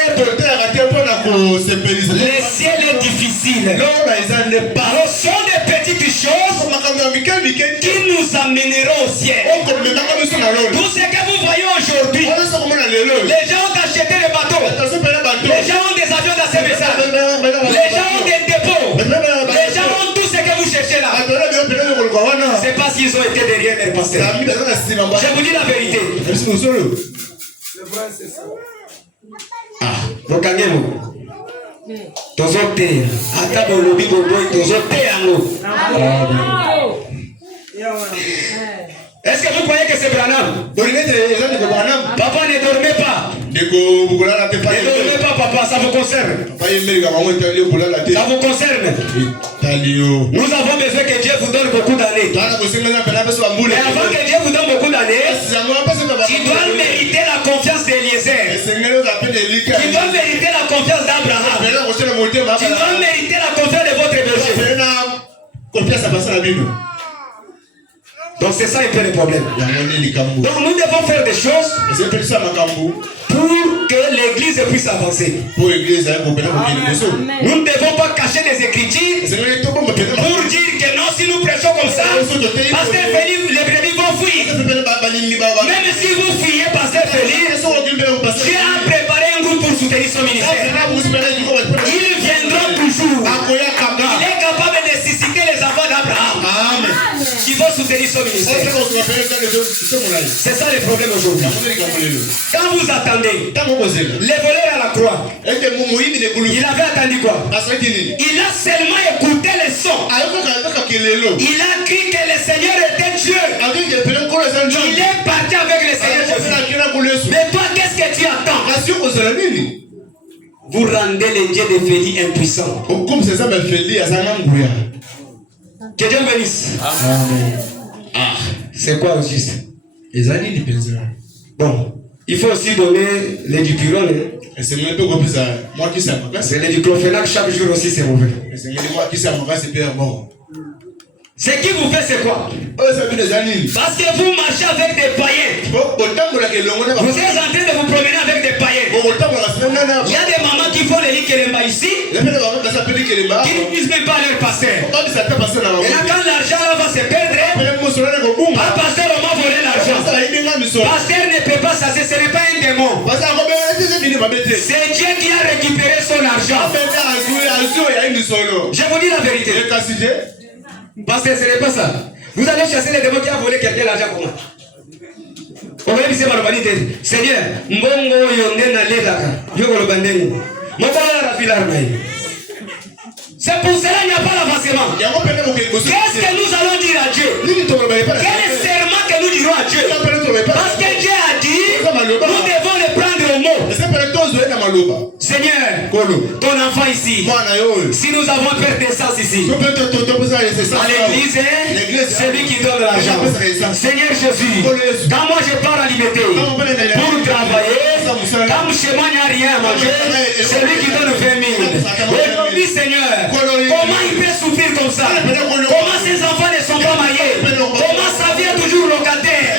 Le ciel est difficile. Ce sont des petites choses qui nous amèneront au ciel. Tout ce que vous voyez aujourd'hui, les gens ont acheté des bateaux, les gens ont des avions dans ces messages, les gens ont des dépôts, les gens ont tout ce que vous cherchez là. C'est parce qu'ils ont été derrière les pasteurs. Je vous dis la vérité. Bokangemo. Tozote. Ata bolobi boboy tozote yango. Est-ce que vous croyez que c'est Branham? Papa ne dormez pas. Ne dormez pas papa, ça vous concerne. Ça vous concerne. Nous avons besoin que Dieu vous donne beaucoup d'années. Mais avant que Dieu vous donne beaucoup d'années, tu dois mériter la confiance d'Eliezer. Tu dois Donc c'est ça un peu le problème. Donc nous devons faire des choses pour que l'église puisse avancer. Nous ne devons pas cacher des écritures pour dire que non, si nous prêchons comme ça, Pasteur Félix, les brebis vont fuir. Même si vous fuyez Pasteur Félix, Dieu a préparé un groupe pour soutenir son ministère. Il viendra toujours. Il est capable de susciter les enfants d'Abraham qui vont soutenir son ministère. C'est ça le problème aujourd'hui. Quand vous attendez les voleurs à la croix, il avait attendu quoi? Il a seulement écouté les sons. Il a cru que le Seigneur était Dieu. Il est parti avec le Seigneur Jésus. Mais toi, qu'est-ce que tu attends? Vous rendez les dieux de Félix impuissants. Que Dieu bénisse. Ah, c'est quoi au juste? Bon, il faut aussi donner les dipyrone. C'est le diclofénac chaque jour aussi, c'est mauvais. Ce qui vous fait, c'est quoi? Parce que vous marchez avec des païens. Vous êtes en train de vous promener avec des païens. Il y a des mamans qui font les lits Kelemba ici, qui ne puissent même pas leur passer. Et là, quand l'argent va se perdre, pasteur, on m'a volé l'argent. Pasteur ne peut pas ça, ce n'est pas un démon. C'est Dieu qui a récupéré son argent. Je vous dis la vérité. Parce que ce n'est pas ça. Vous allez chasser les démons qui ont volé quelqu'un l'argent pour moi. On va dire Seigneur, Mbongo Yonde na Ledaka, Yogolo Bandeni. C'est pour cela qu'il n'y a pas l'avancement. Qu'est-ce que nous allons dire à Dieu? Quel est le serment que nous dirons à Dieu? Parce que Dieu a dit, nous devons le prendre au mot. Seigneur, ton enfant ici, si nous avons perdu l'essence ici, à l'église, c'est lui qui donne l'argent. Seigneur Jésus, quand moi je pars à liberté pour travailler, quand chez moi il n'y a rien à manger, c'est lui qui donne 20 000. Aujourd'hui, Seigneur, comment il peut souffrir comme ça? Comment ses enfants ne sont pas mariés? Comment sa vie est toujours locataire?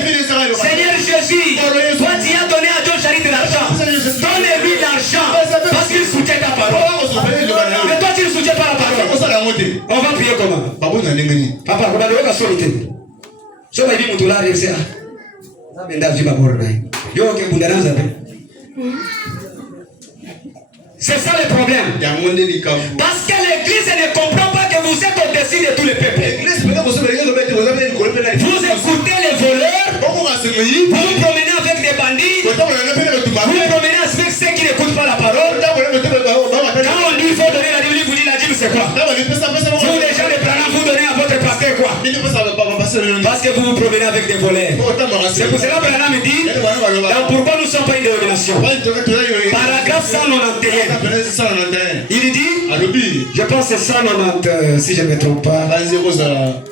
Seigneur Jésus, toi tu as donné à Dieu Charité de l'argent. Donne-lui l'argent parce qu'il soutient ta parole. Mais toi tu ne soutiens pas la parole. On va prier comment? Papa, comment on va soliter? Je vais dire que c'est ça le problème. Parce que l'église ne comprend pas que vous êtes au-dessus de tous les peuples. Vous écoutez les voleurs, vous vous promenez avec des bandits, vous vous promenez avec ceux qui n'écoutent pas la parole. Quand on dit qu'il faut donner la Bible, vous dites la Bible c'est quoi? Vous les gens de Branham, vous donnez à votre pasteur quoi? Parce que vous vous promenez avec des voleurs. C'est pour cela que Branham dit, dans pourquoi nous ne sommes pas une dénomination. Paragraphe 191. Il dit, je pense que c'est 190, si je ne me trompe pas.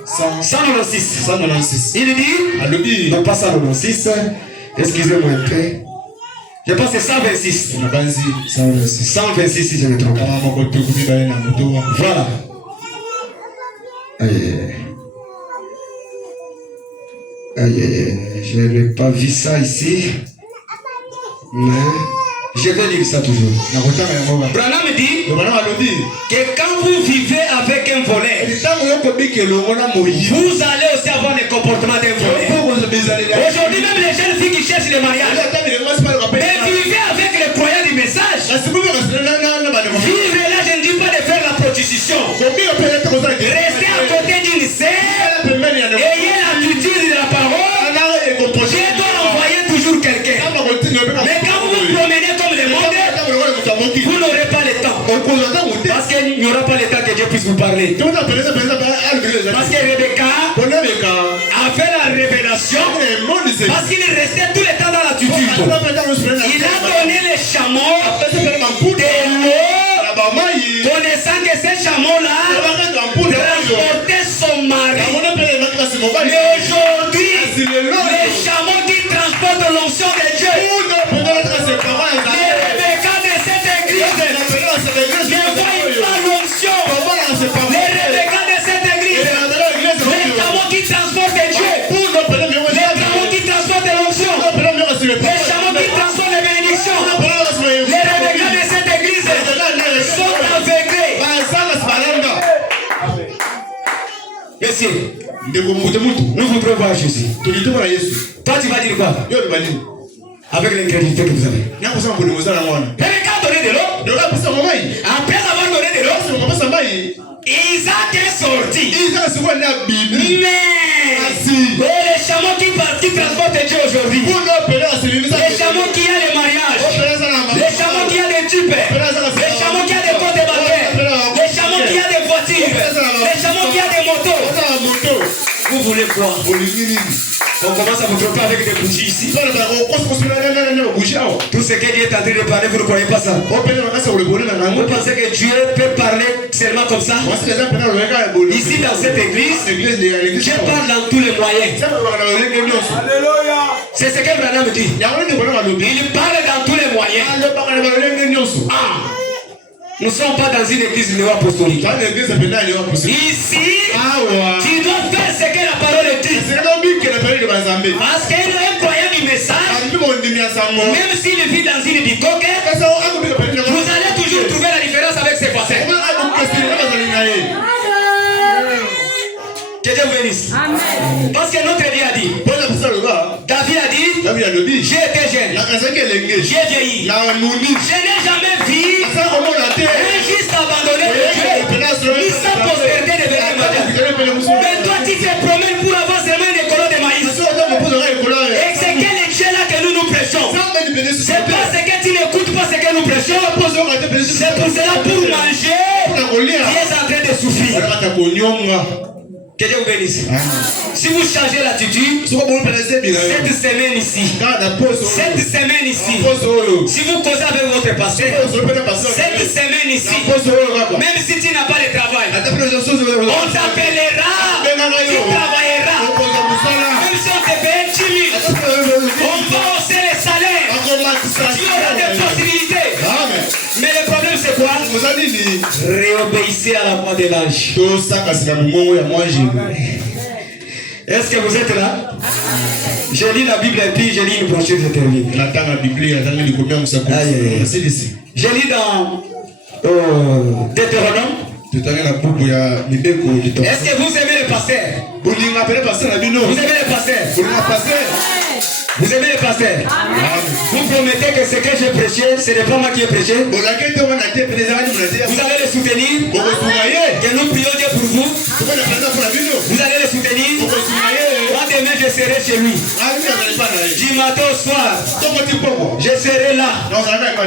196. Il dit, non pas 196, excusez-moi un peu. Je pense que c'est 126. 126 si je ne me trompe pas. Voilà. Je n'ai pas vu ça ici. Mais je vais lire ça toujours. Branham dit que quand vous vivez avec un voleur, vous allez aussi avoir le comportement d'un voleur. Aujourd'hui, même les jeunes filles qui cherchent le mariage, mais vivez avec les croyants du message. Vivre là, je ne dis pas de faire la prostitution. Restez à côté d'une sœur, ayez l'attitude de la parole. Dieu doit envoyer toujours quelqu'un. Mais quand vous vous promenez comme le monde, vous n'aurez pas le temps. Parce qu'il n'y aura pas le temps que Dieu puisse vous parler. Parce que Rebecca a fait la révélation parce qu'il restait tout le temps dans l'attitude. Il a donné les chameaux de l'eau, connaissant que ces chameaux-là transportaient son mari. Mais aujourd'hui, les chameaux qui transportent l'onction de Dieu, les Rebecca de cette église ne voient pas l'onction. Les Rebecca de cette église Messieurs, nous voudrons voir Jésus. Toi, tu vas dire quoi? Avec l'incrédulité que vous avez. Mais quand donner de l'eau, après avoir donné de l'eau, Isaac est sorti. Mais les chameaux qui transportent Dieu aujourd'hui, les chameaux qui ont les mariages, les chameaux qui ont des tubes, les chameaux qui ont des comptes bancaires, les chameaux qui ont des voitures, les chameaux qui ont des motos. Vous voulez quoi? On commence à vous tromper avec des bougies ici. Tout ce que Dieu est en train de parler, vous ne croyez pas ça? Vous pensez que Dieu peut parler seulement comme ça? Ici dans cette église, Dieu parle dans tous les moyens. C'est ce que Branham me dit. Il parle dans tous les moyens. Nous ne sommes pas dans une église néo-apostolique. Ici, tu dois faire ce que la parole dit. Parce qu'un croyant du message, même s'il vit dans une bicoque, vous allez toujours trouver la différence avec ses voisins. Que Dieu vous bénisse. Parce que notre Dieu a dit, David a dit, j'ai été jeune, j'ai vieilli, je n'ai jamais vu un juste abandonné de Dieu, ni sa postérité devenir moderne. Mais toi tu te promènes pour avoir seulement des colons de maïs. Et c'est quel Dieu là que nous prêchons? C'est parce que tu n'écoutes pas ce que nous prêchons. C'est pour cela, pour manger, tu es en train de souffrir. Que Dieu vous bénisse. Si vous changez l'attitude, cette semaine ici, si vous causez avec votre pasteur, cette semaine ici, même si tu n'as pas de travail, on t'appellera, tu travailleras. Même si on te paye 10 000, on va hausser les salaires, tu auras des possibilités. Mais le problème c'est quoi? Réobéissez à la voix de l'ange. Est-ce que vous êtes là? Je lis la Bible et puis je lis une brochure, je termine. Je lis dans Deutéronome. Est-ce que vous aimez le pasteur? Vous aimez le pasteur? Vous aimez le pasteur? Vous promettez que ce que j'ai prêché, ce n'est pas moi qui ai prêché. Vous allez le soutenir. Que nous prions Dieu pour vous. Vous allez le soutenir. Moi demain je serai chez lui. Du matin au soir, je serai là.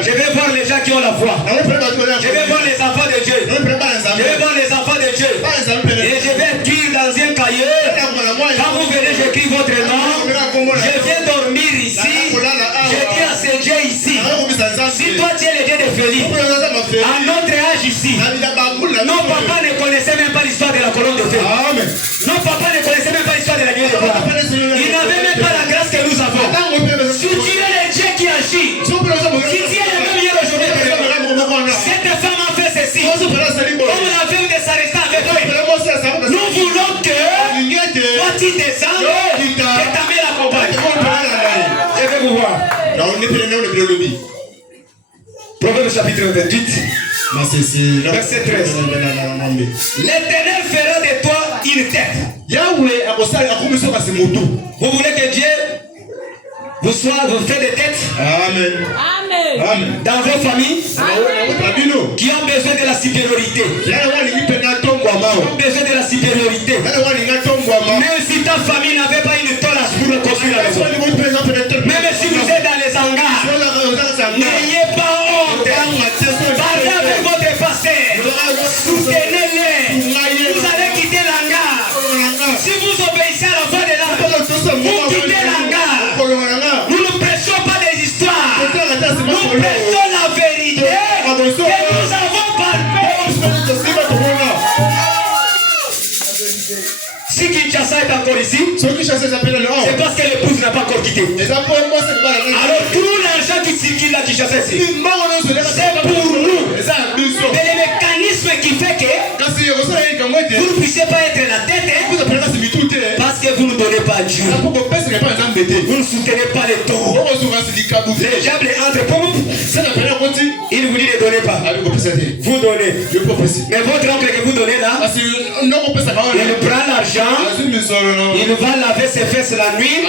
Je vais voir les gens qui ont la foi. Je vais voir les enfants de Dieu. Je vais voir les enfants de Dieu. Et je vais écrire dans un cahier. Quand vous venez, j'écris votre nom. Je viens dormir ici. Je dis à ce Dieu ici. Si toi tu es le Dieu de Félix, à notre âge ici, nos papas ne connaissaient même pas l'histoire de la colonne de feu. Nos papas ne connaissaient même pas l'histoire de la nuit de gloire. Ils n'avaient même pas la grâce que nous avons. Si tu es le Dieu qui agit, si tu es le même hier aujourd'hui, cette femme a fait ceci. Comme la veuve de Sarepta avec toi. Nous voulons que toi tu descendes et ta mère l'accompagne. Je vais vous voir. Proverbe chapitre 28, verset 13. L'Éternel fera de toi une tête. Vous voulez que Dieu vous fait des têtes? Amen. Dans vos familles qui ont besoin de la supériorité. Même si ta famille n'avait pas une tolérance pour construire la maison. Même si vous êtes dans les hangars, n'ayez pas honte. Parlez avec votre pasteur. Soutenez-les. Vous allez quitter l'hangar. Si vous obéissez à la voix de l'âme, vous quittez l'hangar. Nous ne prêchons pas des histoires. Nous prêchons la vérité que nous avons palpée. Si Kinshasa est encore ici, c'est parce que l'épouse n'a pas encore quitté. Alors tout l'argent qui circule là Kinshasa ici, c'est pour nous. Mais le mécanisme qui fait que vous ne puissiez pas être la tête, parce que vous ne donnez pas à Dieu. Vous ne soutenez pas les taureaux. Les diables entrent pour vous. Il vous dit ne donnez pas. Vous donnez. Mais votre oncle que vous donnez là, il prend l'argent. l'argent, il va laver ses fesses la nuit,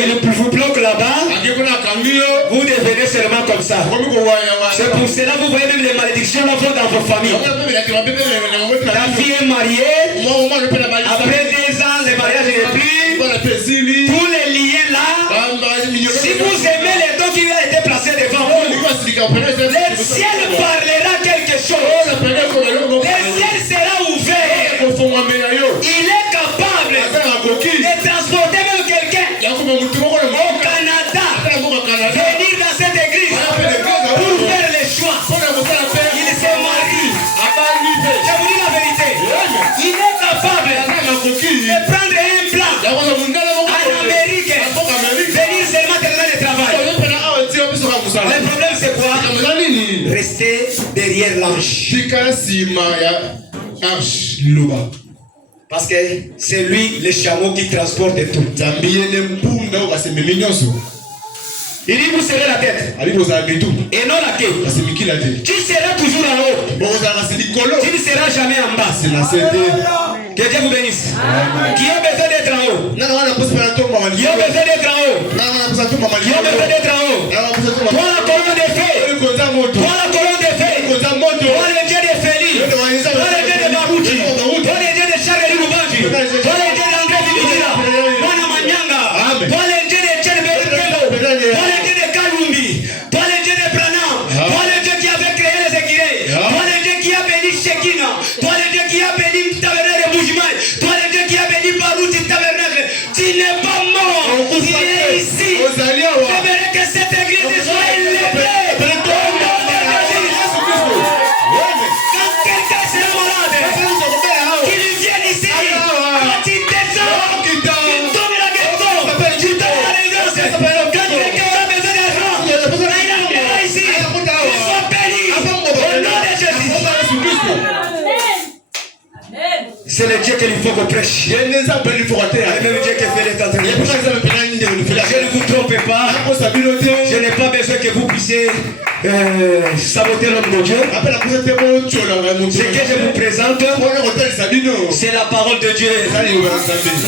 il vous bloque là-bas, vous devenez seulement comme ça. C'est pour cela que vous voyez même les malédictions là vont dans vos familles. Ta fille est mariée, après 2 ans, le mariage n'est plus, tous les liens là, si vous aimez les dons qui ont été placés devant vous, le ciel parlera quelque chose. Le ciel sera ouvert. Il est capable de transporter même quelqu'un au Canada, venir dans cette église pour faire les choix. Il se marie. Je vous dis la vérité. Il est capable de prendre un plan en Amérique, venir seulement terminer le travail. Le problème c'est quoi? Rester derrière l'ange. Parce que c'est lui le chameau qui transporte tout. Il dit vous serez la tête et non la queue. Tu seras toujours en haut. Tu ne seras jamais en bas. Que Dieu vous bénisse. Qui a besoin d'être en haut? Qui a besoin d'être en haut? Qui a besoin d'être en haut? Toi la colonne de feu. Toi la colonne de feu. Toi le Dieu de Félix. Toi le Dieu de Barouti. Toi le Dieu de Charles Lubanji. Toi le Dieu d'André Bibidira. Mwana Manyanga. Toi le Dieu de Tchelbel Pelo. Toi le Dieu de Kalumbi. Toi le Dieu de Branham. Toi le Dieu qui avait créé les équilés. Toi le Dieu qui a béni Shekina. Toi le Dieu qui a béni Tabernacle de Boujimai. Toi le Dieu qui a béni Barouti Tabernacle. Tu n'es pas mort. Tu es ici. J'aimerais que cette église soit élevée. Quand quelqu'un sera malade, qu'il vienne ici. Quand il descend, il tombe la ghetto. Tu tombes la résidence. Quand quelqu'un aura besoin d'argent, il viendra ici. Il soit béni. Au nom de Jésus. C'est le Dieu qu'il faut qu'on prêche. C'est le même Dieu qui fait les temps. Je ne vous trompe pas. Je n'ai pas besoin que vous puissiez saboter l'homme de Dieu. Ce que je vous présente, c'est la parole de Dieu.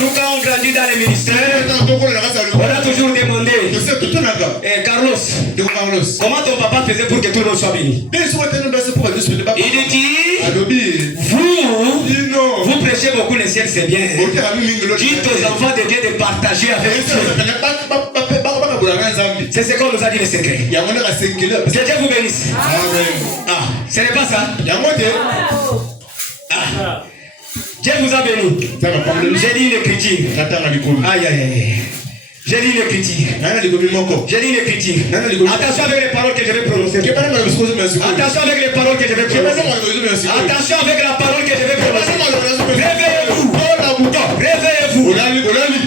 Nous, quand on grandit dans les ministères, on a toujours demandé Carlos, comment ton papa faisait pour que tout le monde soit béni? Il dit, vous prêchez beaucoup le ciel, c'est bien. Dites aux enfants de Dieu de partager avec Dieu. C'est ce qu'on nous a dit le secret. Que Dieu vous bénisse. Ah, ce n'est pas ça. Ah. Dieu vous a béni. J'ai dit une écriture. Aïe, aïe, aïe. J'ai dit une critique. J'ai dit une critique. Attention avec les paroles que je vais prononcer. Attention avec les paroles que je vais prononcer. Attention avec la parole que je vais prononcer. Réveillez-vous. Réveillez-vous.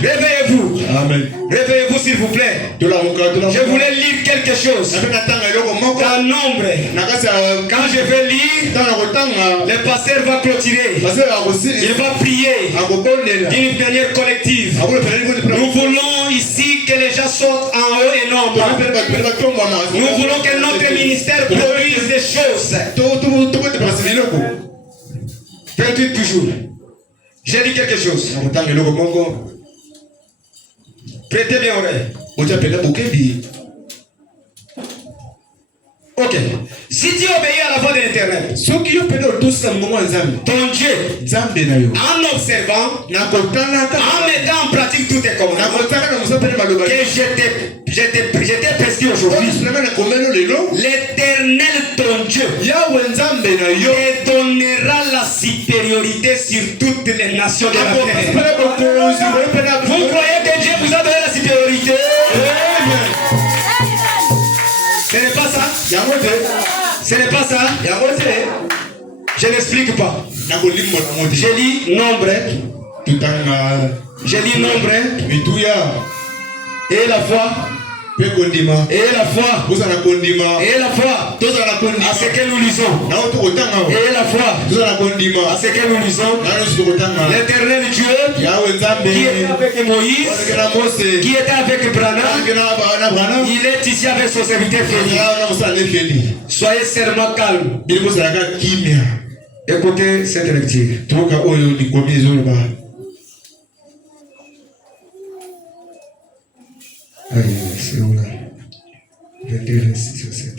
Réveillez-vous. Amen. Réveillez-vous s'il vous plaît. Je voulais lire quelque chose. Dans Nombre. Quand je vais lire, le pasteur va clôturer. Il va prier d'une manière collective. Nous voulons ici que les gens sortent en haut et nombre. Nous voulons que notre ministère produise des choses. Faites toujours. J'ai dit quelque chose. Prêtez bien oreille. Ok. Si tu obéis à la voix de l'Éternel, ton Dieu, en observant, en mettant en pratique tous tes commandements que je t'ai prescrit aujourd'hui, l'Éternel ton Dieu te donnera la supériorité sur toutes les nations de la terre. Vous croyez que Dieu vous a donné la supériorité? Ce n'est pas ça. Ce n'est pas ça. Je n'explique pas. Je lis Nombre. Je lis Nombre. Et la foi. Et la foi. Et la foi. À ce que nous lisons. Et la foi. À ce que nous lisons. L'Éternel Dieu qui était avec Moïse, qui était avec Branham, il est ici avec son serviteur Félix. Soyez seulement calme. Écoutez cette lecture. Aïe, c'est où là? 22, 26, 27.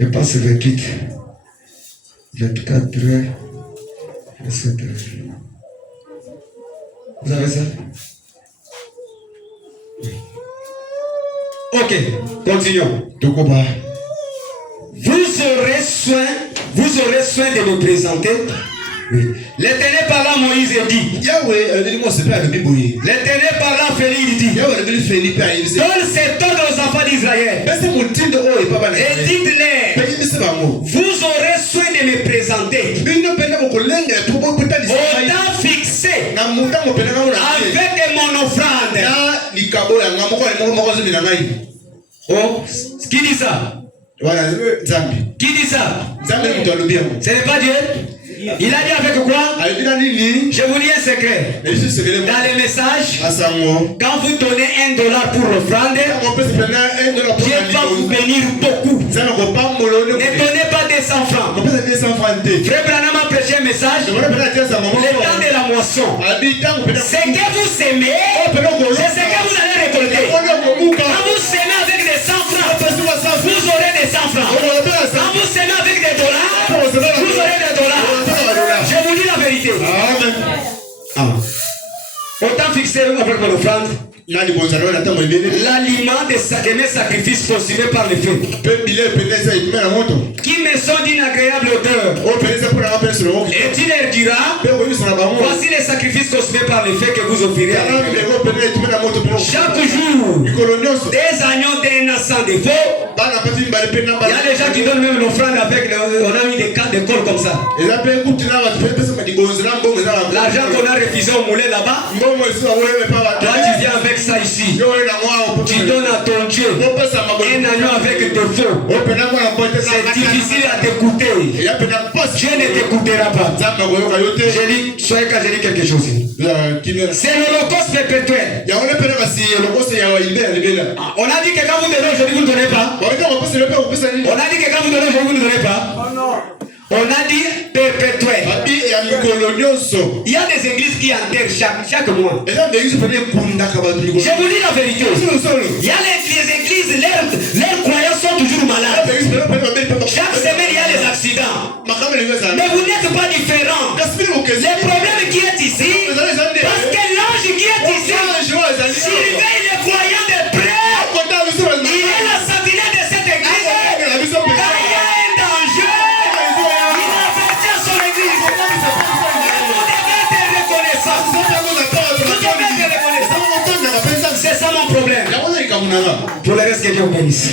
Je passe 28, 24, 27. Vous avez ça? Oui. Ok, continuons. Vous aurez soin de me présenter. Oui. L'Éternel parla à Moïse et dit. L'Éternel parla à Félix et dit. Donne cet ordre aux enfants d'Israël. Et dites-les. Vous aurez soin de me présenter. Au temps fixé. Avec mon offrande. Oh, qui dit ça? Qui dit ça? Ce n'est pas Dieu. Il a dit avec quoi? Je vous dis un secret. Dans les messages, quand vous donnez $1 pour l'offrande, Dieu va vous bénir beaucoup. Ne donnez pas 200 francs. Frère Branham a prêché un message. Le temps de la moisson. Ce que vous aimez, c'est ce que vous allez récolter. Quand vous semez avec des 100 francs, vous aurez des 100 francs. Quand vous semez avec des dollars, vous aurez des dollars. Je vous dis la vérité. Amen. Autant fixé avec mon offrande. L'aliment de mes sacrifices consumés par le feu. Qui me sont d'une agréable odeur. Et tu leur diras, voici les sacrifices consumés par le feu que vous offrirez. Chaque jour, des agneaux d'un an sans défaut. Il y a des gens qui donnent même l'offrande avec, on a mis des cartes de colle comme ça. L'argent qu'on a refusé au moulin là-bas, toi tu viens avec ça ici. Tu donnes à ton Dieu un agneau avec défaut. C'est difficile à t'écouter. Dieu ne t'écoutera pas. Je dis, soyez quand je dis quelque chose. C'est l'holocauste perpétuel. On a dit que quand vous donnez aujourd'hui, vous ne donnez pas. On a dit que quand vous donnez aujourd'hui, vous ne donnez pas. On a dit perpétuel. Il y a des églises qui enterrent chaque mois. Je vous dis la vérité. Il y a les églises, leurs croyances sont toujours malades. Chaque semaine, il y a des accidents. Mais vous n'êtes pas différents. Le problème qui est ici, parce que l'ange qui est ici surveille les croyants de près. Il est la sentinelle de cette église. Quand il y a un danger, il avertit à son église. Vous devez être reconnaissant. Vous devez être reconnaissant. C'est ça mon problème. Pour le reste, que Dieu bénisse.